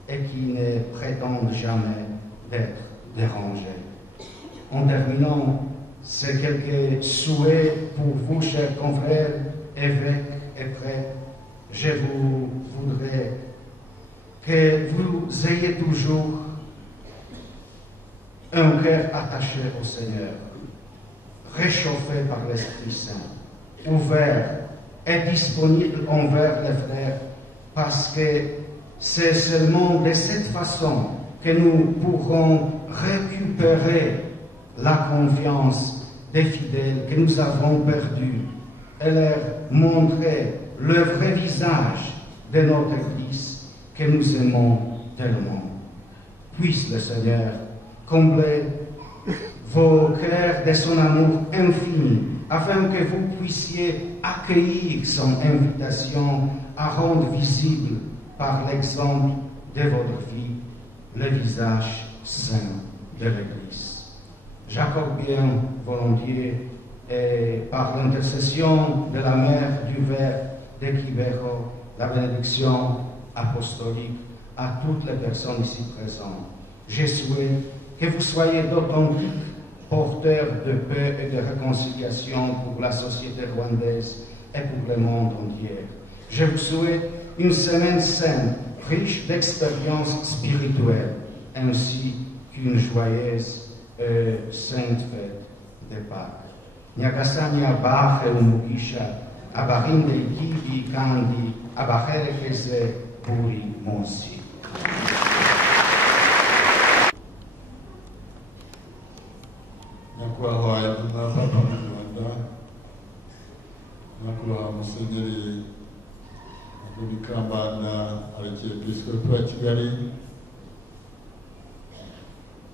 et qui ne prétendent jamais d'être dérangé. En terminant, c'est quelques souhaits pour vous, chers confrères, évêques et prêtres. Je vous voudrais que vous ayez toujours un cœur attaché au Seigneur, réchauffé par l'Esprit Saint, ouvert et disponible envers les frères, parce que c'est seulement de cette façon que nous pourrons récupérer la confiance des fidèles que nous avons perdue et leur montrer le vrai visage de notre Église que nous aimons tellement. Puisse le Seigneur combler vos cœurs de son amour infini, afin que vous puissiez accueillir son invitation à rendre visible par l'exemple de votre vie le visage saint de l'Église. J'accorde bien volontiers et par l'intercession de la mère du Verbe de Quibejo, la bénédiction apostolique à toutes les personnes ici présentes. Je souhaite que vous soyez d'authentiques porteurs de paix et de réconciliation pour la société rwandaise et pour le monde entier. Je vous souhaite une semaine sainte, riche d'expériences spirituelles, ainsi qu'une joyeuse et sainte fête de Pâques. Nyagasani abahe umugisha, abarinde ikibi kandi abaherekeze buri munsi.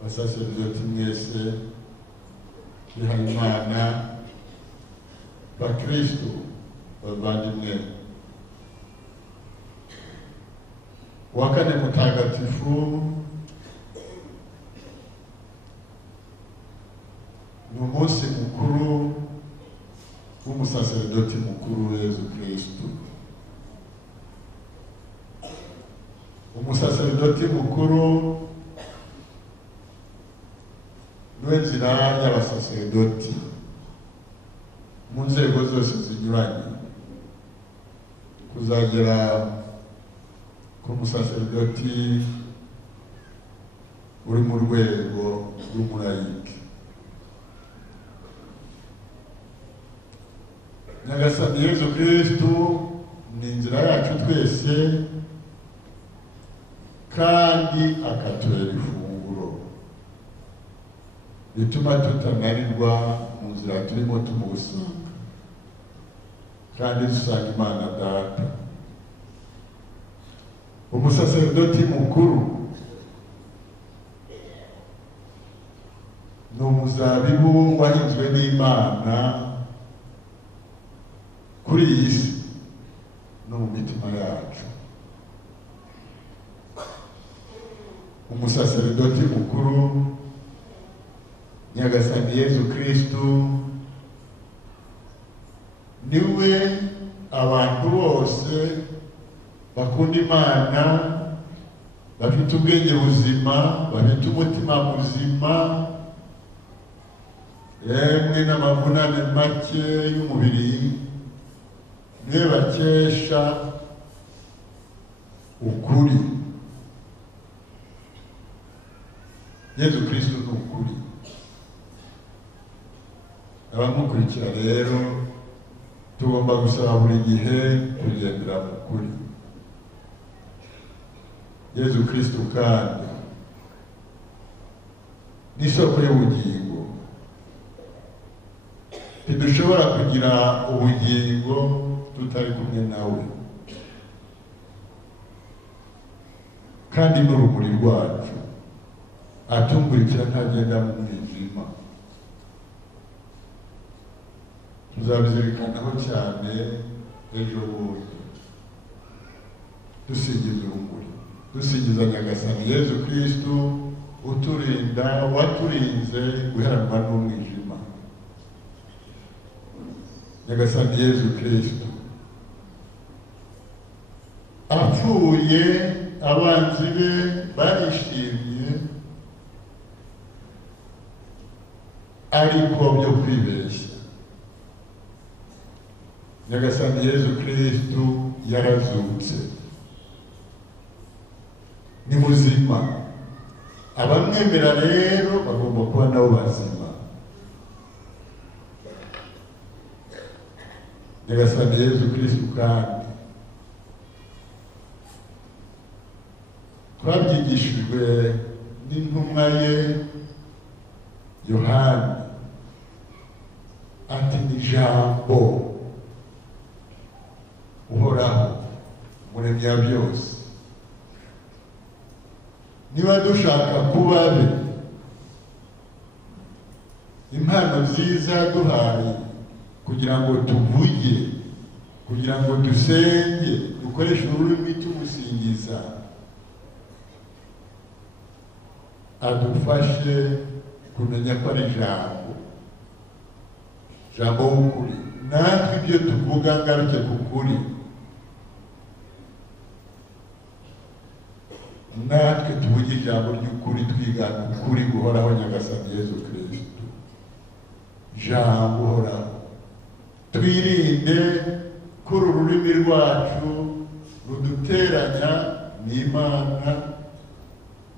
basaseridoti mwese bihayimana bakristo bavandimwe, wa kane mutagatifu ni umunsi mukuru w'umusaseridoti mukuru Yezu Kristo. Umusaseridoti mukuru niwe nzira y'abasaseridoti mu nzego zose zinyuranye kuzagera ku musaseridoti uri mu rwego rw'umurayike. Nyagasani Yezu Kristo ni inzira yacu twese kandi akatubera ifunguro rituma tutananirwa mu nzira turimo tumusanga kandi dusanga Imana Data. Umusaseridoti mukuru ni umuzabibu wahinzwe n'Imana kuri iyi si no mu mitima yacu. Umusaseridoti mukuru Nyagasani Yezu Kristo niwe abantu bose bakunda Imana, bafite ubwenge buzima, bafite umutima muzima, yemwe n'amavunane make y'umubiri, niwe bakesha ukuri. Yezu Kristo ni ukuri. Abamukurikira rero tugomba gusaba buri gihe kugendera mu kuri. Yezu Kristo kandi ni isoko y'ubugingo. Ntidushobora kugira ubugingo tutari kumwe nawe, kandi n'urumuri rwacu atumurikira ntagenda mu mwijima. Tuzabizirikanaho cyane ejo bundi dusingiza urumuri, dusingiza Nyagasani Yezu Kristo uturinda, waturinze guheranwa n'umwijima. Nyagasani Yezu Kristo apfuye abanzi be barishimye, ariko byo kwibeshya. Nyagasani Yezu Kristo yarazutse, ni muzima. Abamwemera rero bagomba kuba nabo bazima. Nyagasani Yezu Kristo kandi twabyigishijwe n'intumwa ye Yohana, ati ni Jambo uhoraho umuremyi wa byose. Niba dushaka kuba be, impano nziza duhaye kugira ngo tuvuge, kugira ngo dusenge, dukoreshe ururimi tumusingiza, adufashe kumenya ko ari Jambo w'ukuri. Natwe ibyo tuvuga ngaruke ku kuri, natwe tuvuge ijambo ry'ukuri, twigana ukuri guhoraho Nyagasani Yezu Kristo, Jambo uhoraho. Twirinde ko uru rurimi rwacu ruduteranya n'Imana,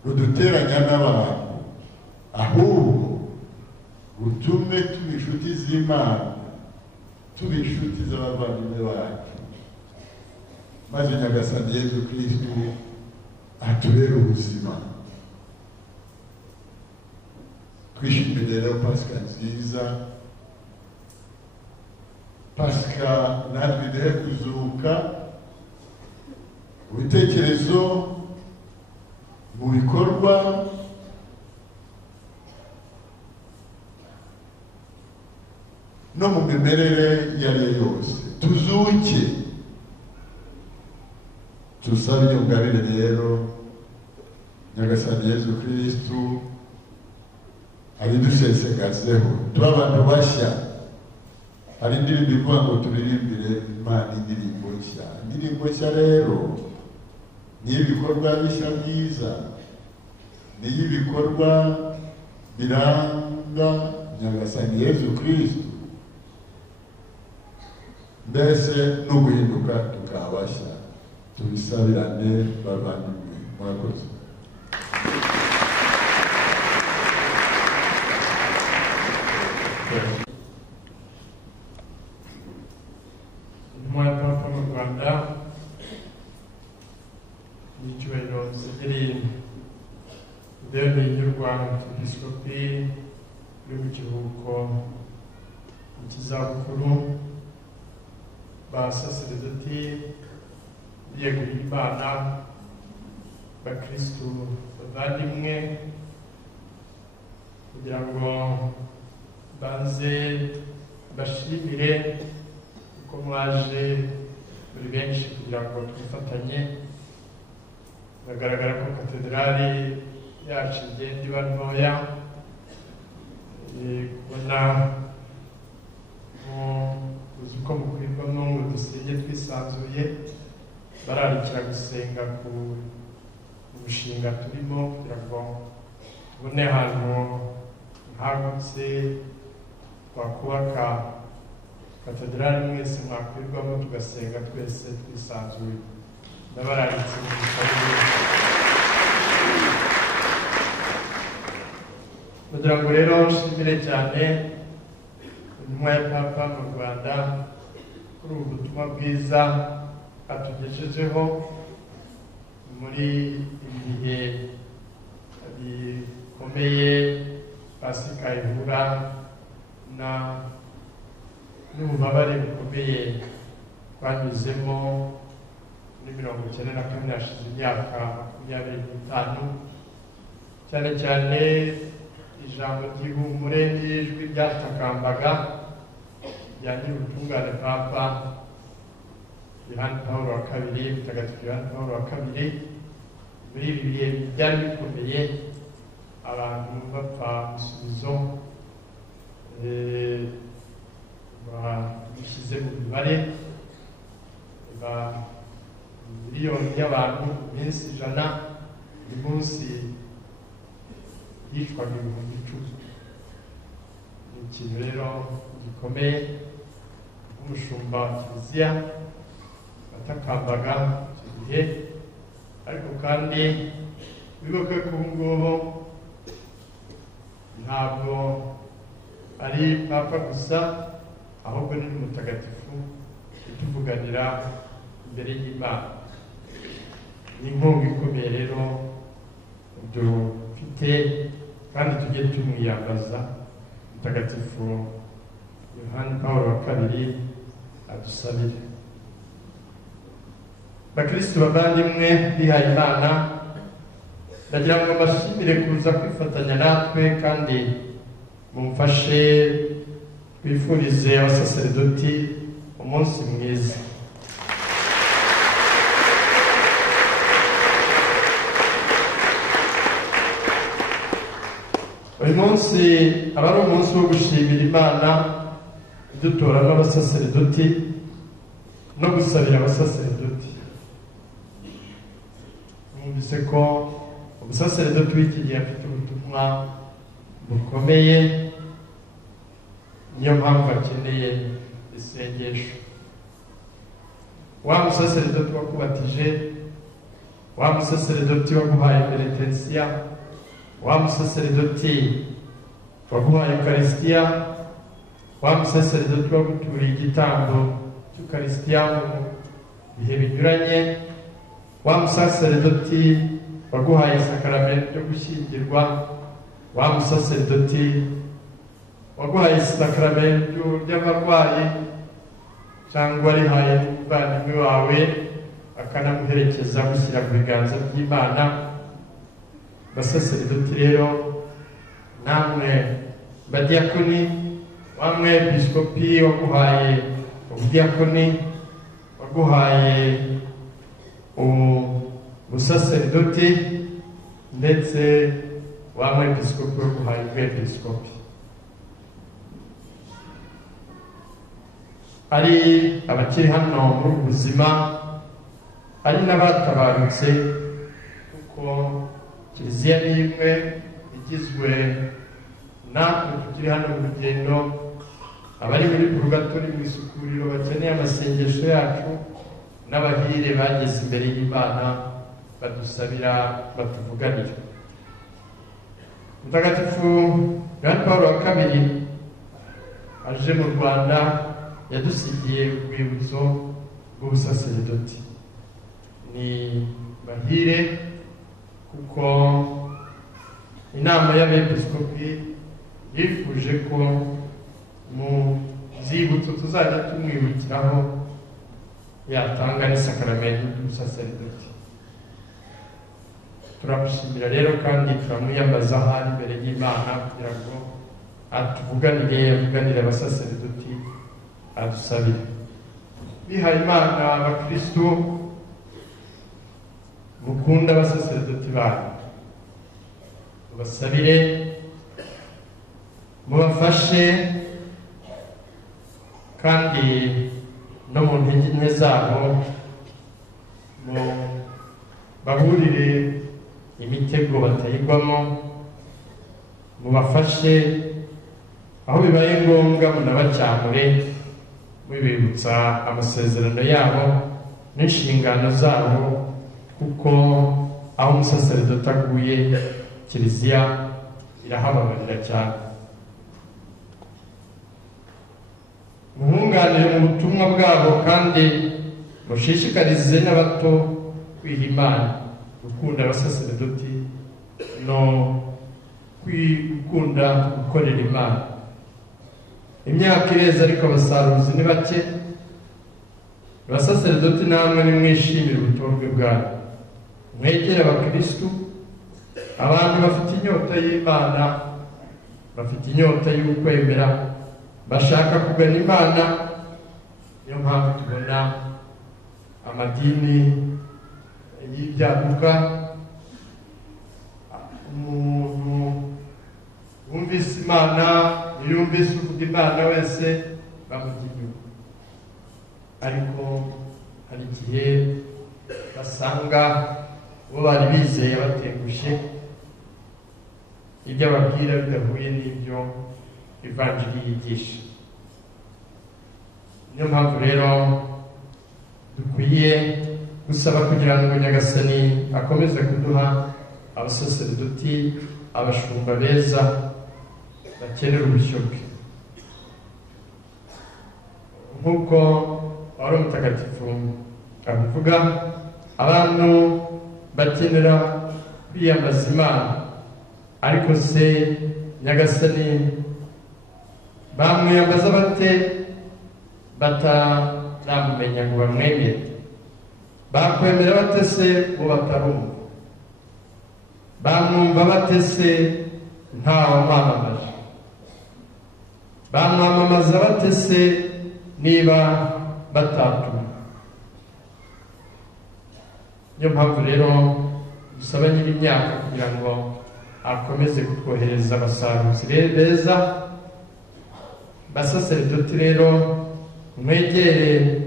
ruduteranya n'abantu, ahubwo rutume tuba inshuti z'Imana, tuba inshuti z'abavandimwe bacu, maze Nyagasani Yezu Kristo atubere ubuzima. Twishimire rero Pasika nziza, Pasika natwe iduhe kuzuka mu bitekerezo, mu bikorwa, no mu mimerere iyo ari yo yose. Tuzuke tusabe iyo ngabire rero Nyagasani Yezu Kristu abidusesegazeho tuba abantu bashya. Hari indirimbo ivuga ngo turirimbire Imana indirimbo nshya. Indirimbo nshya rero ni ibikorwa bishya byiza, ni ibikorwa biranga Nyagasani Yezu Kristu, mbese no guhinduka tukabashya. Tubisabirane bavandimwe, murakoze. Intumwa ya Papa mu Rwanda n'icyubahiro Musenyeri Deo Nyirwa Episkopi uri mu kiruhuko cy'izabukuru, ba saseredoti biyegurira Imana, bakristu bavandimwe, kugira ngo banze bashimire uko mwaje muri benshi kugira ngo twifatanye. Biragaragara ko katedrali yacu igenda iba ntoya, kubona uzi ko mukwirwamo ngo dusenge twisanzuye, bararikira gusenga ku mushinga turimo kugira ngo tubone ahantu hagutse twakubaka katedrali mwese mwakwirwamo tugasenga twese twisanzuye. Ndabararitse mu gikorwa kugira ngo rero nshimire cyane intumwa ya Papa mu Rwanda kuri ubu butumwa bwiza atugejejeho muri ibi bihe bikomeye Pasika ihura n'ububabare bukomeye twanyuzemo muri 1994, hashize imyaka 25, cyane cyane ijambo ry'ihumure n'ijwi ryatakambaga rya Nyirubutungane Papa Yohani Pawulo wa kabiri, Mutagatifu Yohani Pawulo wa kabiri. Muri ibi bihe byari bikomeye, abantu bapfa ibisubizo, bamushyize mu mibare, miliyoni y'abantu iminsi 100, uyu munsi yicwaga 10,000. Ni ikintu rero gikomeye. Umushumba wa Kiliziya atakambaga icyo gihe, ariko kandi wibuke ko ubu ngubu ntabwo ari Papa gusa, ahubwo ni Mutagatifu utuvuganira imbere y'Imana. Ni inkunga ikomeye rero dufite, kandi tujye tumwiyambaza. Mutagatifu Yohani Pawulo wa kabiri adusabire. Bakristo bavandimwe bihaye Imana, ndagira ngo mbashimire kuza kwifatanya natwe, kandi mumfashe twifurize abasaseredoti umunsi mwiza. Uyu munsi aba ari umunsi wo gushimira Imana idutoramo abasaseredoti no gusabira abasaseredoti. Mwumvise ko umusaseredoti w'iki gihe afite ubutumwa bukomeye, niyo mpamvu akeneye isengesho. Wa musaseredoti wakubatije, wa musaseredoti waguhaye penetensiya, wa musaseredoti waguhaye Eucharistia, wa musaseredoti waguturiye igitambo cy'Eucharistia mu bihe binyuranye, wa musaseredoti waguhaye sakramento ryo gushyingirwa, wa musaseredoti waguhaye sakramento ry'abarwayi, cyangwa rihaye umuvandimwe wawe akanamuherekeza gushyira ku biganza by'Imana. Basaseredoti rero, namwe badiyakoni, w'umwepiskopi waguhaye ubudiyakoni, waguhaye ubusaserdoti, ndetse w'umwepiskopi waguhaye ubwepiskopi. ari abakiri hano muri ubuzima, ari n'abatabarutse, kuko kiliziya ni imwe igizwe natwe tukiri hano mu rugendo, abari muri purgatori mu isukuriro bakeneye amasengesho yacu, n'abahire bageze imbere y'Imana badusabira batuvuganira. Mutagatifu Yohani Pawulo wa kabiri aje mu Rwanda yadusigiye urwibutso rw'ubusaserdoti. Ni bahire kuko inama y'abepiskopi yifuje ko mu zibutso tuzajya tumwibukiraho yatanga n'isakaramento ry'ubusaserdoti. Turamushimira rero kandi turamwiyambaza ahari imbere y'Imana kugira ngo avuganire abasaserdoti, adusabire. Bihaye Imana abakristu mukunda abasaserdoti banyu, mubasabire, mubafashe, kandi no mu ntege nke zabo baburire imitego batayigwamo, mubafashe aho bibaye ngombwa, munabacyamure mubibutsa amasezerano yabo n'inshingano zabo, kuko aho umusaserdoti aguye kiliziya irahababarira cyane. Muhunganire mu butumwa bwabo kandi mushishikarize n'abato kwiha Imana, gukunda abasaserdoti no gukunda gukorera Imana. Imyaka ireza ariko abasaruzi ni bake. Abasaserdoti namwe nimwishimire ubutorwe bwanyu, mwegere abakristu, abantu bafite inyota y'Imana, bafite inyota y'ukwemera, bashaka kugana Imana. Niyo mpamvu tubona amadini y'ibyaduka. Umuntu wumvise Imana, yumvise uvuga Imana wese bamujya inyuma, ariko hari igihe basanga bo bari bizeye batengushye, ibyo ababwira bidahuye n'ibyo ivanjiri yigisha. Niyo mpamvu rero dukwiye gusaba kugira ngo Nyagasani akomeze kuduha abasaserdoti, abashumba beza bakenera ubushyo bwe. Nk'uko Pawulo Mutagatifu abivuga, abantu bakenera kwiyambaza Imana, ariko se Nyagasani bamwiyambaza bate bataramumenya ngo bamwemere? Bakwemera bate se ngo batarumva? Bamwumva bate se ntawamwamamaje? Bamwamamaza bate se niba batatuma? Niyo mpamvu rero dusaba nyir'imyaka kugira ngo akomeze kutwohereza abasaruzi beza. Basaserdoti rero mwegere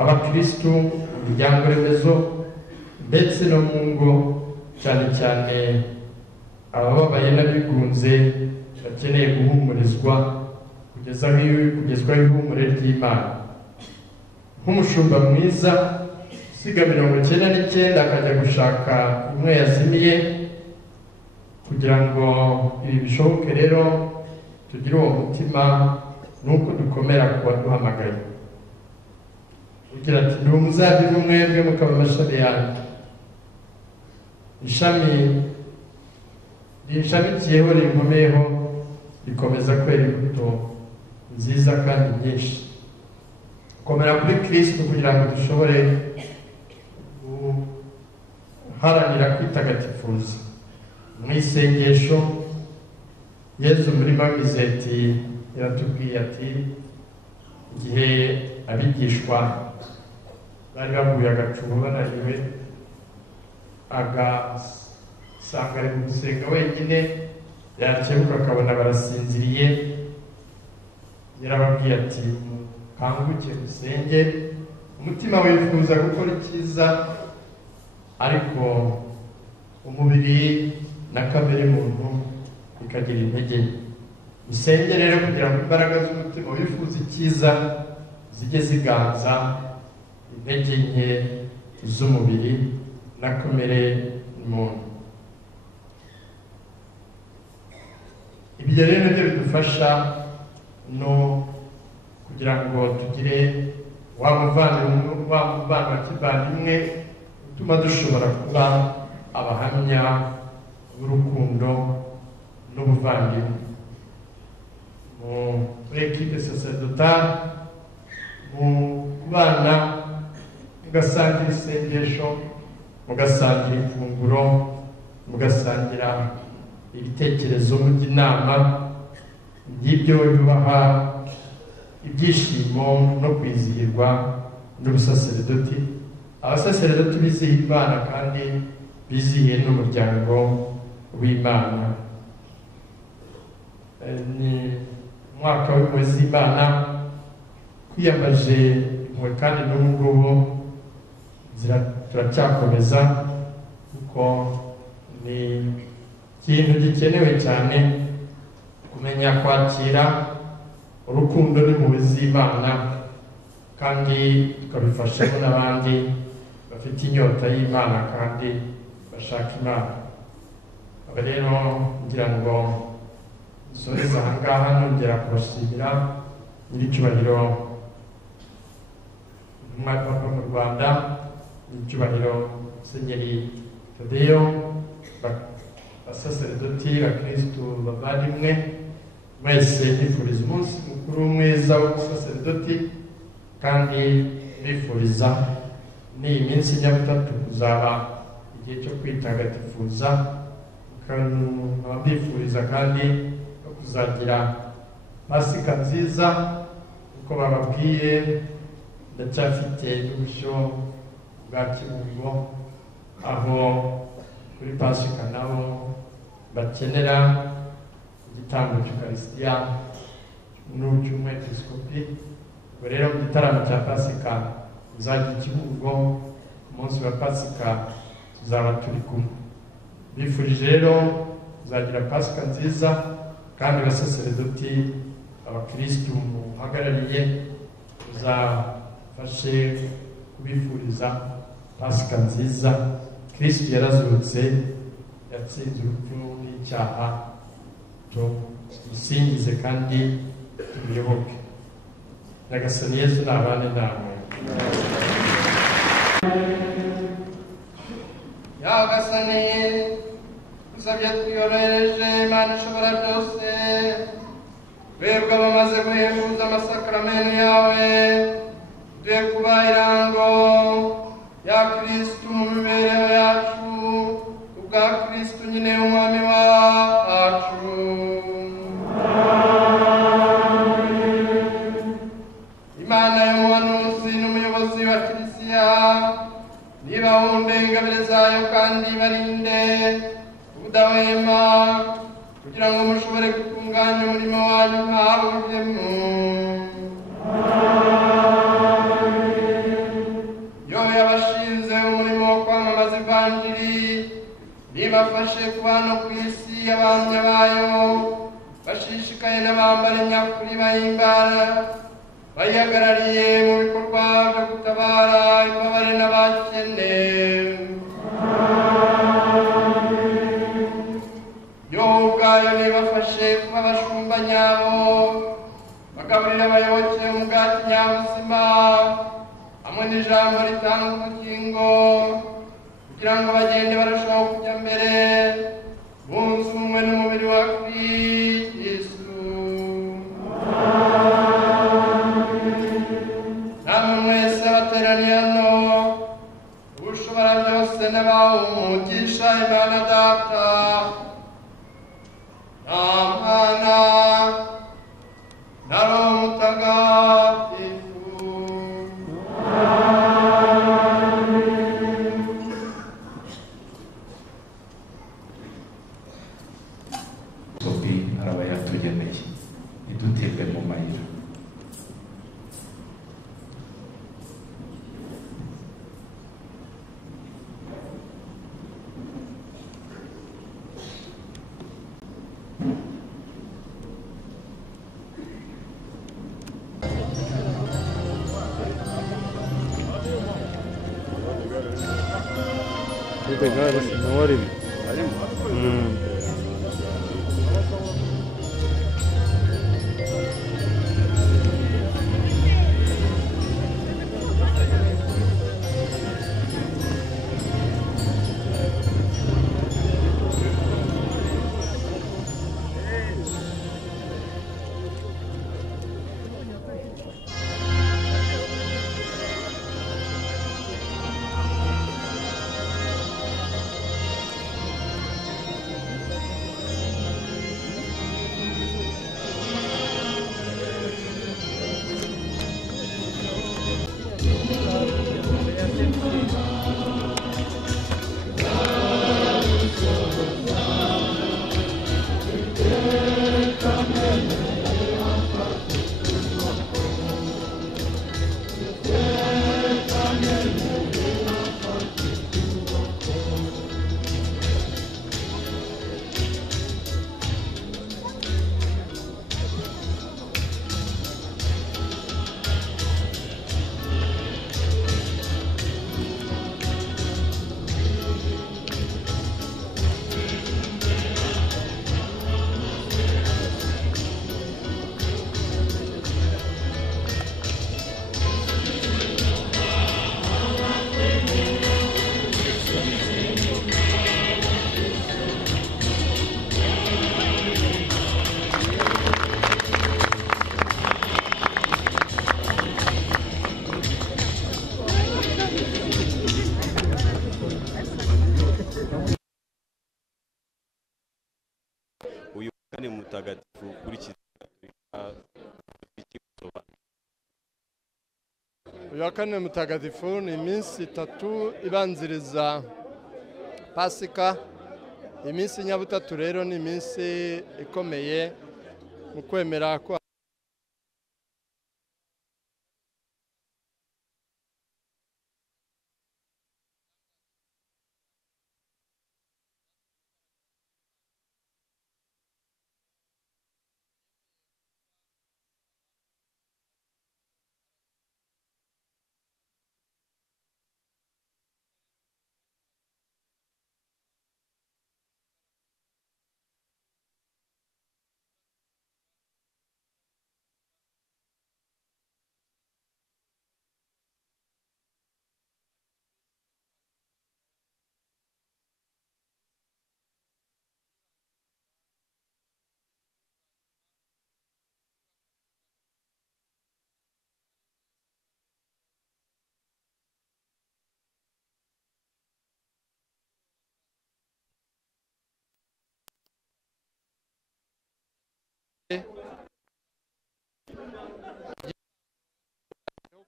abakristu mu miryango remezo ndetse no mu ngo, cyane cyane abababaye n'abigunze bakeneye guhumurizwa, kugezwaho ihumure ry'Imana. Nk'umushumba mwiza usiga 99 akajya gushaka imwe yazimiye, kugira ngo ibi bishoboke rero tugire uwo mutima nuko dukomera kuba duhamagaye. Ugira ati ndi umuzabibu mwebwe mukaba amashami yanjye, ishami rinshamikiyeho rinkomeyeho rikomeza kwera imbuto nziza kandi nyinshi. Komera kuri Kristo kugira ngo dushobore guharanira kwitagatifuza. Mu isengesho Yezu muri Mizeti yaratubwiye ati igihe abigishwa bari baguye agacumu bananiwe agasanga ari mu gusenga wenyine, yakebuka akabona barasinziriye, yarababwiye ati kanguke musenge, umutima wifuza gukora icyiza ariko umubiri na kamere muntu bikagira intege. Musenge rero kugira ngo imbaraga z'umutima wifuza icyiza zijye ziganza intege nke z'umubiri na kamere muntu. Ibyo rero nibyo bidufasha no kugira ngo tugire wa muvandimwe kivandimwe utuma dushobora kuba abahamya b'urukundo n'ubuvandimwe. Muri equipe sacerdotale mu kubana mugasangira isengesho, mugasangira ifunguro, mugasangira ibitekerezo, mujya inama, by'ibyo bibaha ibyishimo no kwizihirwa n'ubusaserdoti. Abasaserdoti bizihiye Imana kandi bizihiye n'umuryango w'Imana. Ni umwaka w'impuhwe z'Imana, kwiyambaje impuhwe kandi n'ubu ngubu turacyakomeza kuko ni ikintu gikenewe cyane, kumenya kwakira urukundo n'impuhwe z'Imana kandi tukabifashamo n'abandi bafite inyota y'Imana kandi bashaka Imana. Aba rero ngira ngo dusoreze aha ngaha nongera kubashimira nyiricyubahiro intumwa y'Papa mu Rwanda, nyiricyubahiro Musenyeri Tadeyo, basaserdoti, bakristu bavandimwe mwese, nifuriza umunsi mukuru mwiza w'ubusaserdoti kandi nifuriza n'iyi minsi nyabutatu kuzaba igihe cyo kwitagatifuza, nkabifuriza kandi no kuzagira pasika nziza. Uko bababwiye ndacyafite n'ubushyo bwa Kibungo, aho kuri pasika nabo bakenera igitambo cy'Ukarisitiya n'ucy'umwepiskopi. Ubwo rero mu gitaramo cya pasika uzajya Kibungo, ku munsi wa pasika tuzaba turi kumwe. Bifurije rero kuzagira pasika nziza kandi abasaserdoti, abakristu muhagarariye muzafashe kubifuriza pasika nziza. Kristu yarazutse, yatsinze urupfu n'icyaha, tumusingize kandi tumuyoboke. Nyagasani Yesu nabane namwe. Nyagasani usabye twiyorohereje Imana ishobora byose, twebwe abamaze guhembuza amasakaramentu yawe, tuye kuba irango ya Kristu mu mibereho yacu, kubwa Kristu nyine umwami wacu. Imana y'umuhanuzi n'umuyobozi wa Kiliziya nibahunde ingabire zayo kandi barinde ubudahwema, kugira ngo mushobore gutunganya umurimo wanyu mwawujemo. Yo yabashinze umurimo wo kwamamaza ivanjiri, nibafashe kuba no ku isi abahamya bayo, bashishikaye n'abambari nyakuri bahimbara, bayihagarariye mu bikorwa byo gutabara imbabare n'abakene. Yo ubwayo nibafashe kuba abashumba nyabo, bagaburira abayoboke umugati nyabuzima hamwe n'ijambo ritanga ubugingo, kugira ngo bagende barushaho kujya mbere bunze ubumwe n'umubiri wa Kristu. Namwe mwese abateraniye hano, ushobora byose n'abawe umugisha Imana Data na Mwana uyu kane mutagatifu kuri uyu kane mutagatifu ni iminsi 3 ibanziriza Pasika. Iminsi nyabutatu rero ni iminsi ikomeye mu kwemera ko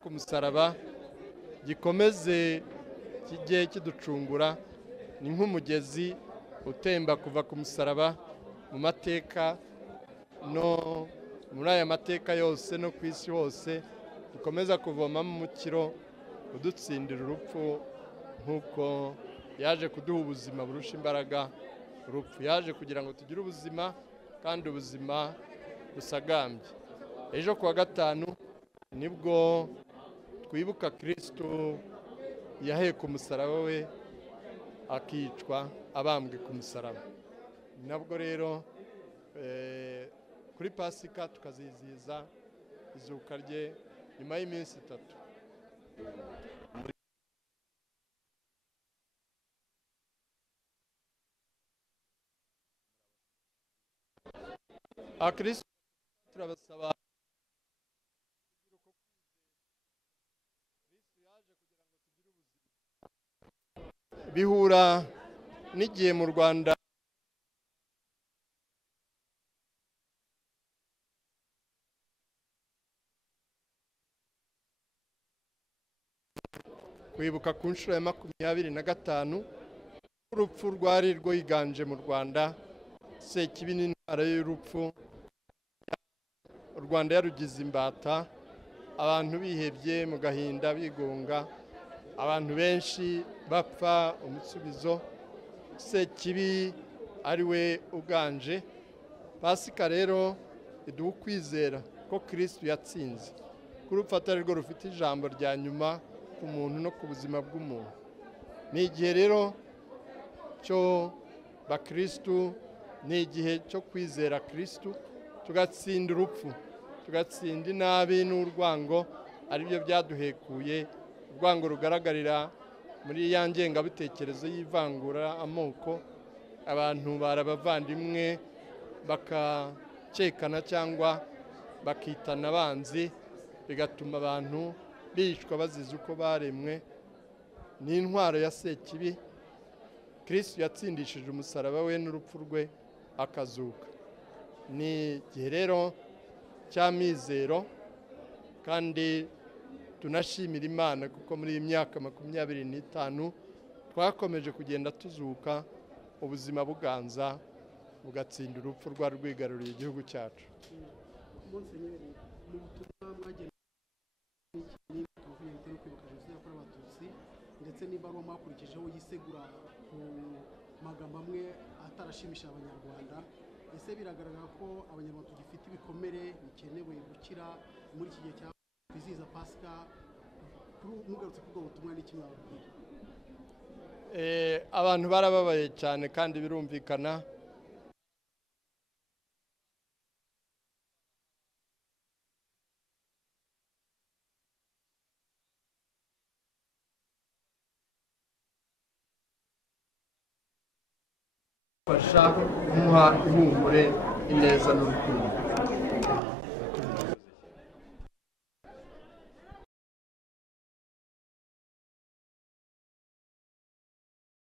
ku musaraba gikomeze kijye kiducungura. Ni nk'umugezi utemba kuva ku musaraba mu mateka, no muri aya mateka yose no ku isi hose dukomeza kuvomamo umukiro udutsindira urupfu, nk'uko yaje kuduha ubuzima burusha imbaraga urupfu. Yaje kugira ngo tugire ubuzima kandi ubuzima busagambye. Ejo kuwa gatanu nibwo twibuka Kristo yaheka umusaraba we akicwa abambwe ku musaraba. Nabwo rero kuri Pasika tukazizihiza izuka rye nyuma y'iminsi 3. Kristo turabasaba bihura n'igihe mu Rwanda kwibuka ku nshuro ya 25 urupfu rwari rwiganje mu Rwanda. Sekibi n'intwara y'urupfu u Rwanda yarugize imbata, abantu bihebye mu gahinda bigunga, abantu benshi bapfa umusubizo. Sekibi ari we uganje. Pasika rero iduha ukwizera ko Kristo yatsinze, ko urupfu atari rwo rufite ijambo rya nyuma ku muntu no ku buzima bw'umuntu. Ni igihe rero cyo bakristu, ni igihe cyo kwizera kristu, tugatsinda urupfu, tugatsinda inabi n'urwango, aribyo byaduhekuye, urwango rugaragarira muri ya ngengabitekerezo y'ivangura amoko, abantu barabavandimwe bakacekana cyangwa bakitana abanzi, bigatuma abantu bicwa bazize uko baremwe. Ni intwaro ya Sekibi. Kristo yatsindishije umusaraba we n'urupfu rwe akazuka. Ni igihe rero cy'amizero, kandi tunashimira Imana kuko muri iyi myaka 25 twakomeje kugenda tuzuka, ubuzima buganza bugatsinda urupfu rwa rwigaruriye igihugu cyacu. Monsenyeri, mu butumwa mwagenda n'iki tuvuye bitero kwibuka Jenoside yakorewe Abatutsi, ndetse n'ibaruwa mwakurikijeho yisegura ku magambo amwe atarashimisha Abanyarwanda, ese biragaragara ko Abanyarwanda tugifite ibikomere bikenewe gukira muri iki gihe cya kwizihiza Pasika. Mugarutse kuri ubwo butumwa n'iki mwababwira? Abantu barababaye cyane kandi birumvikana. Fasha kumuha ihumure, ineza n'urukundo.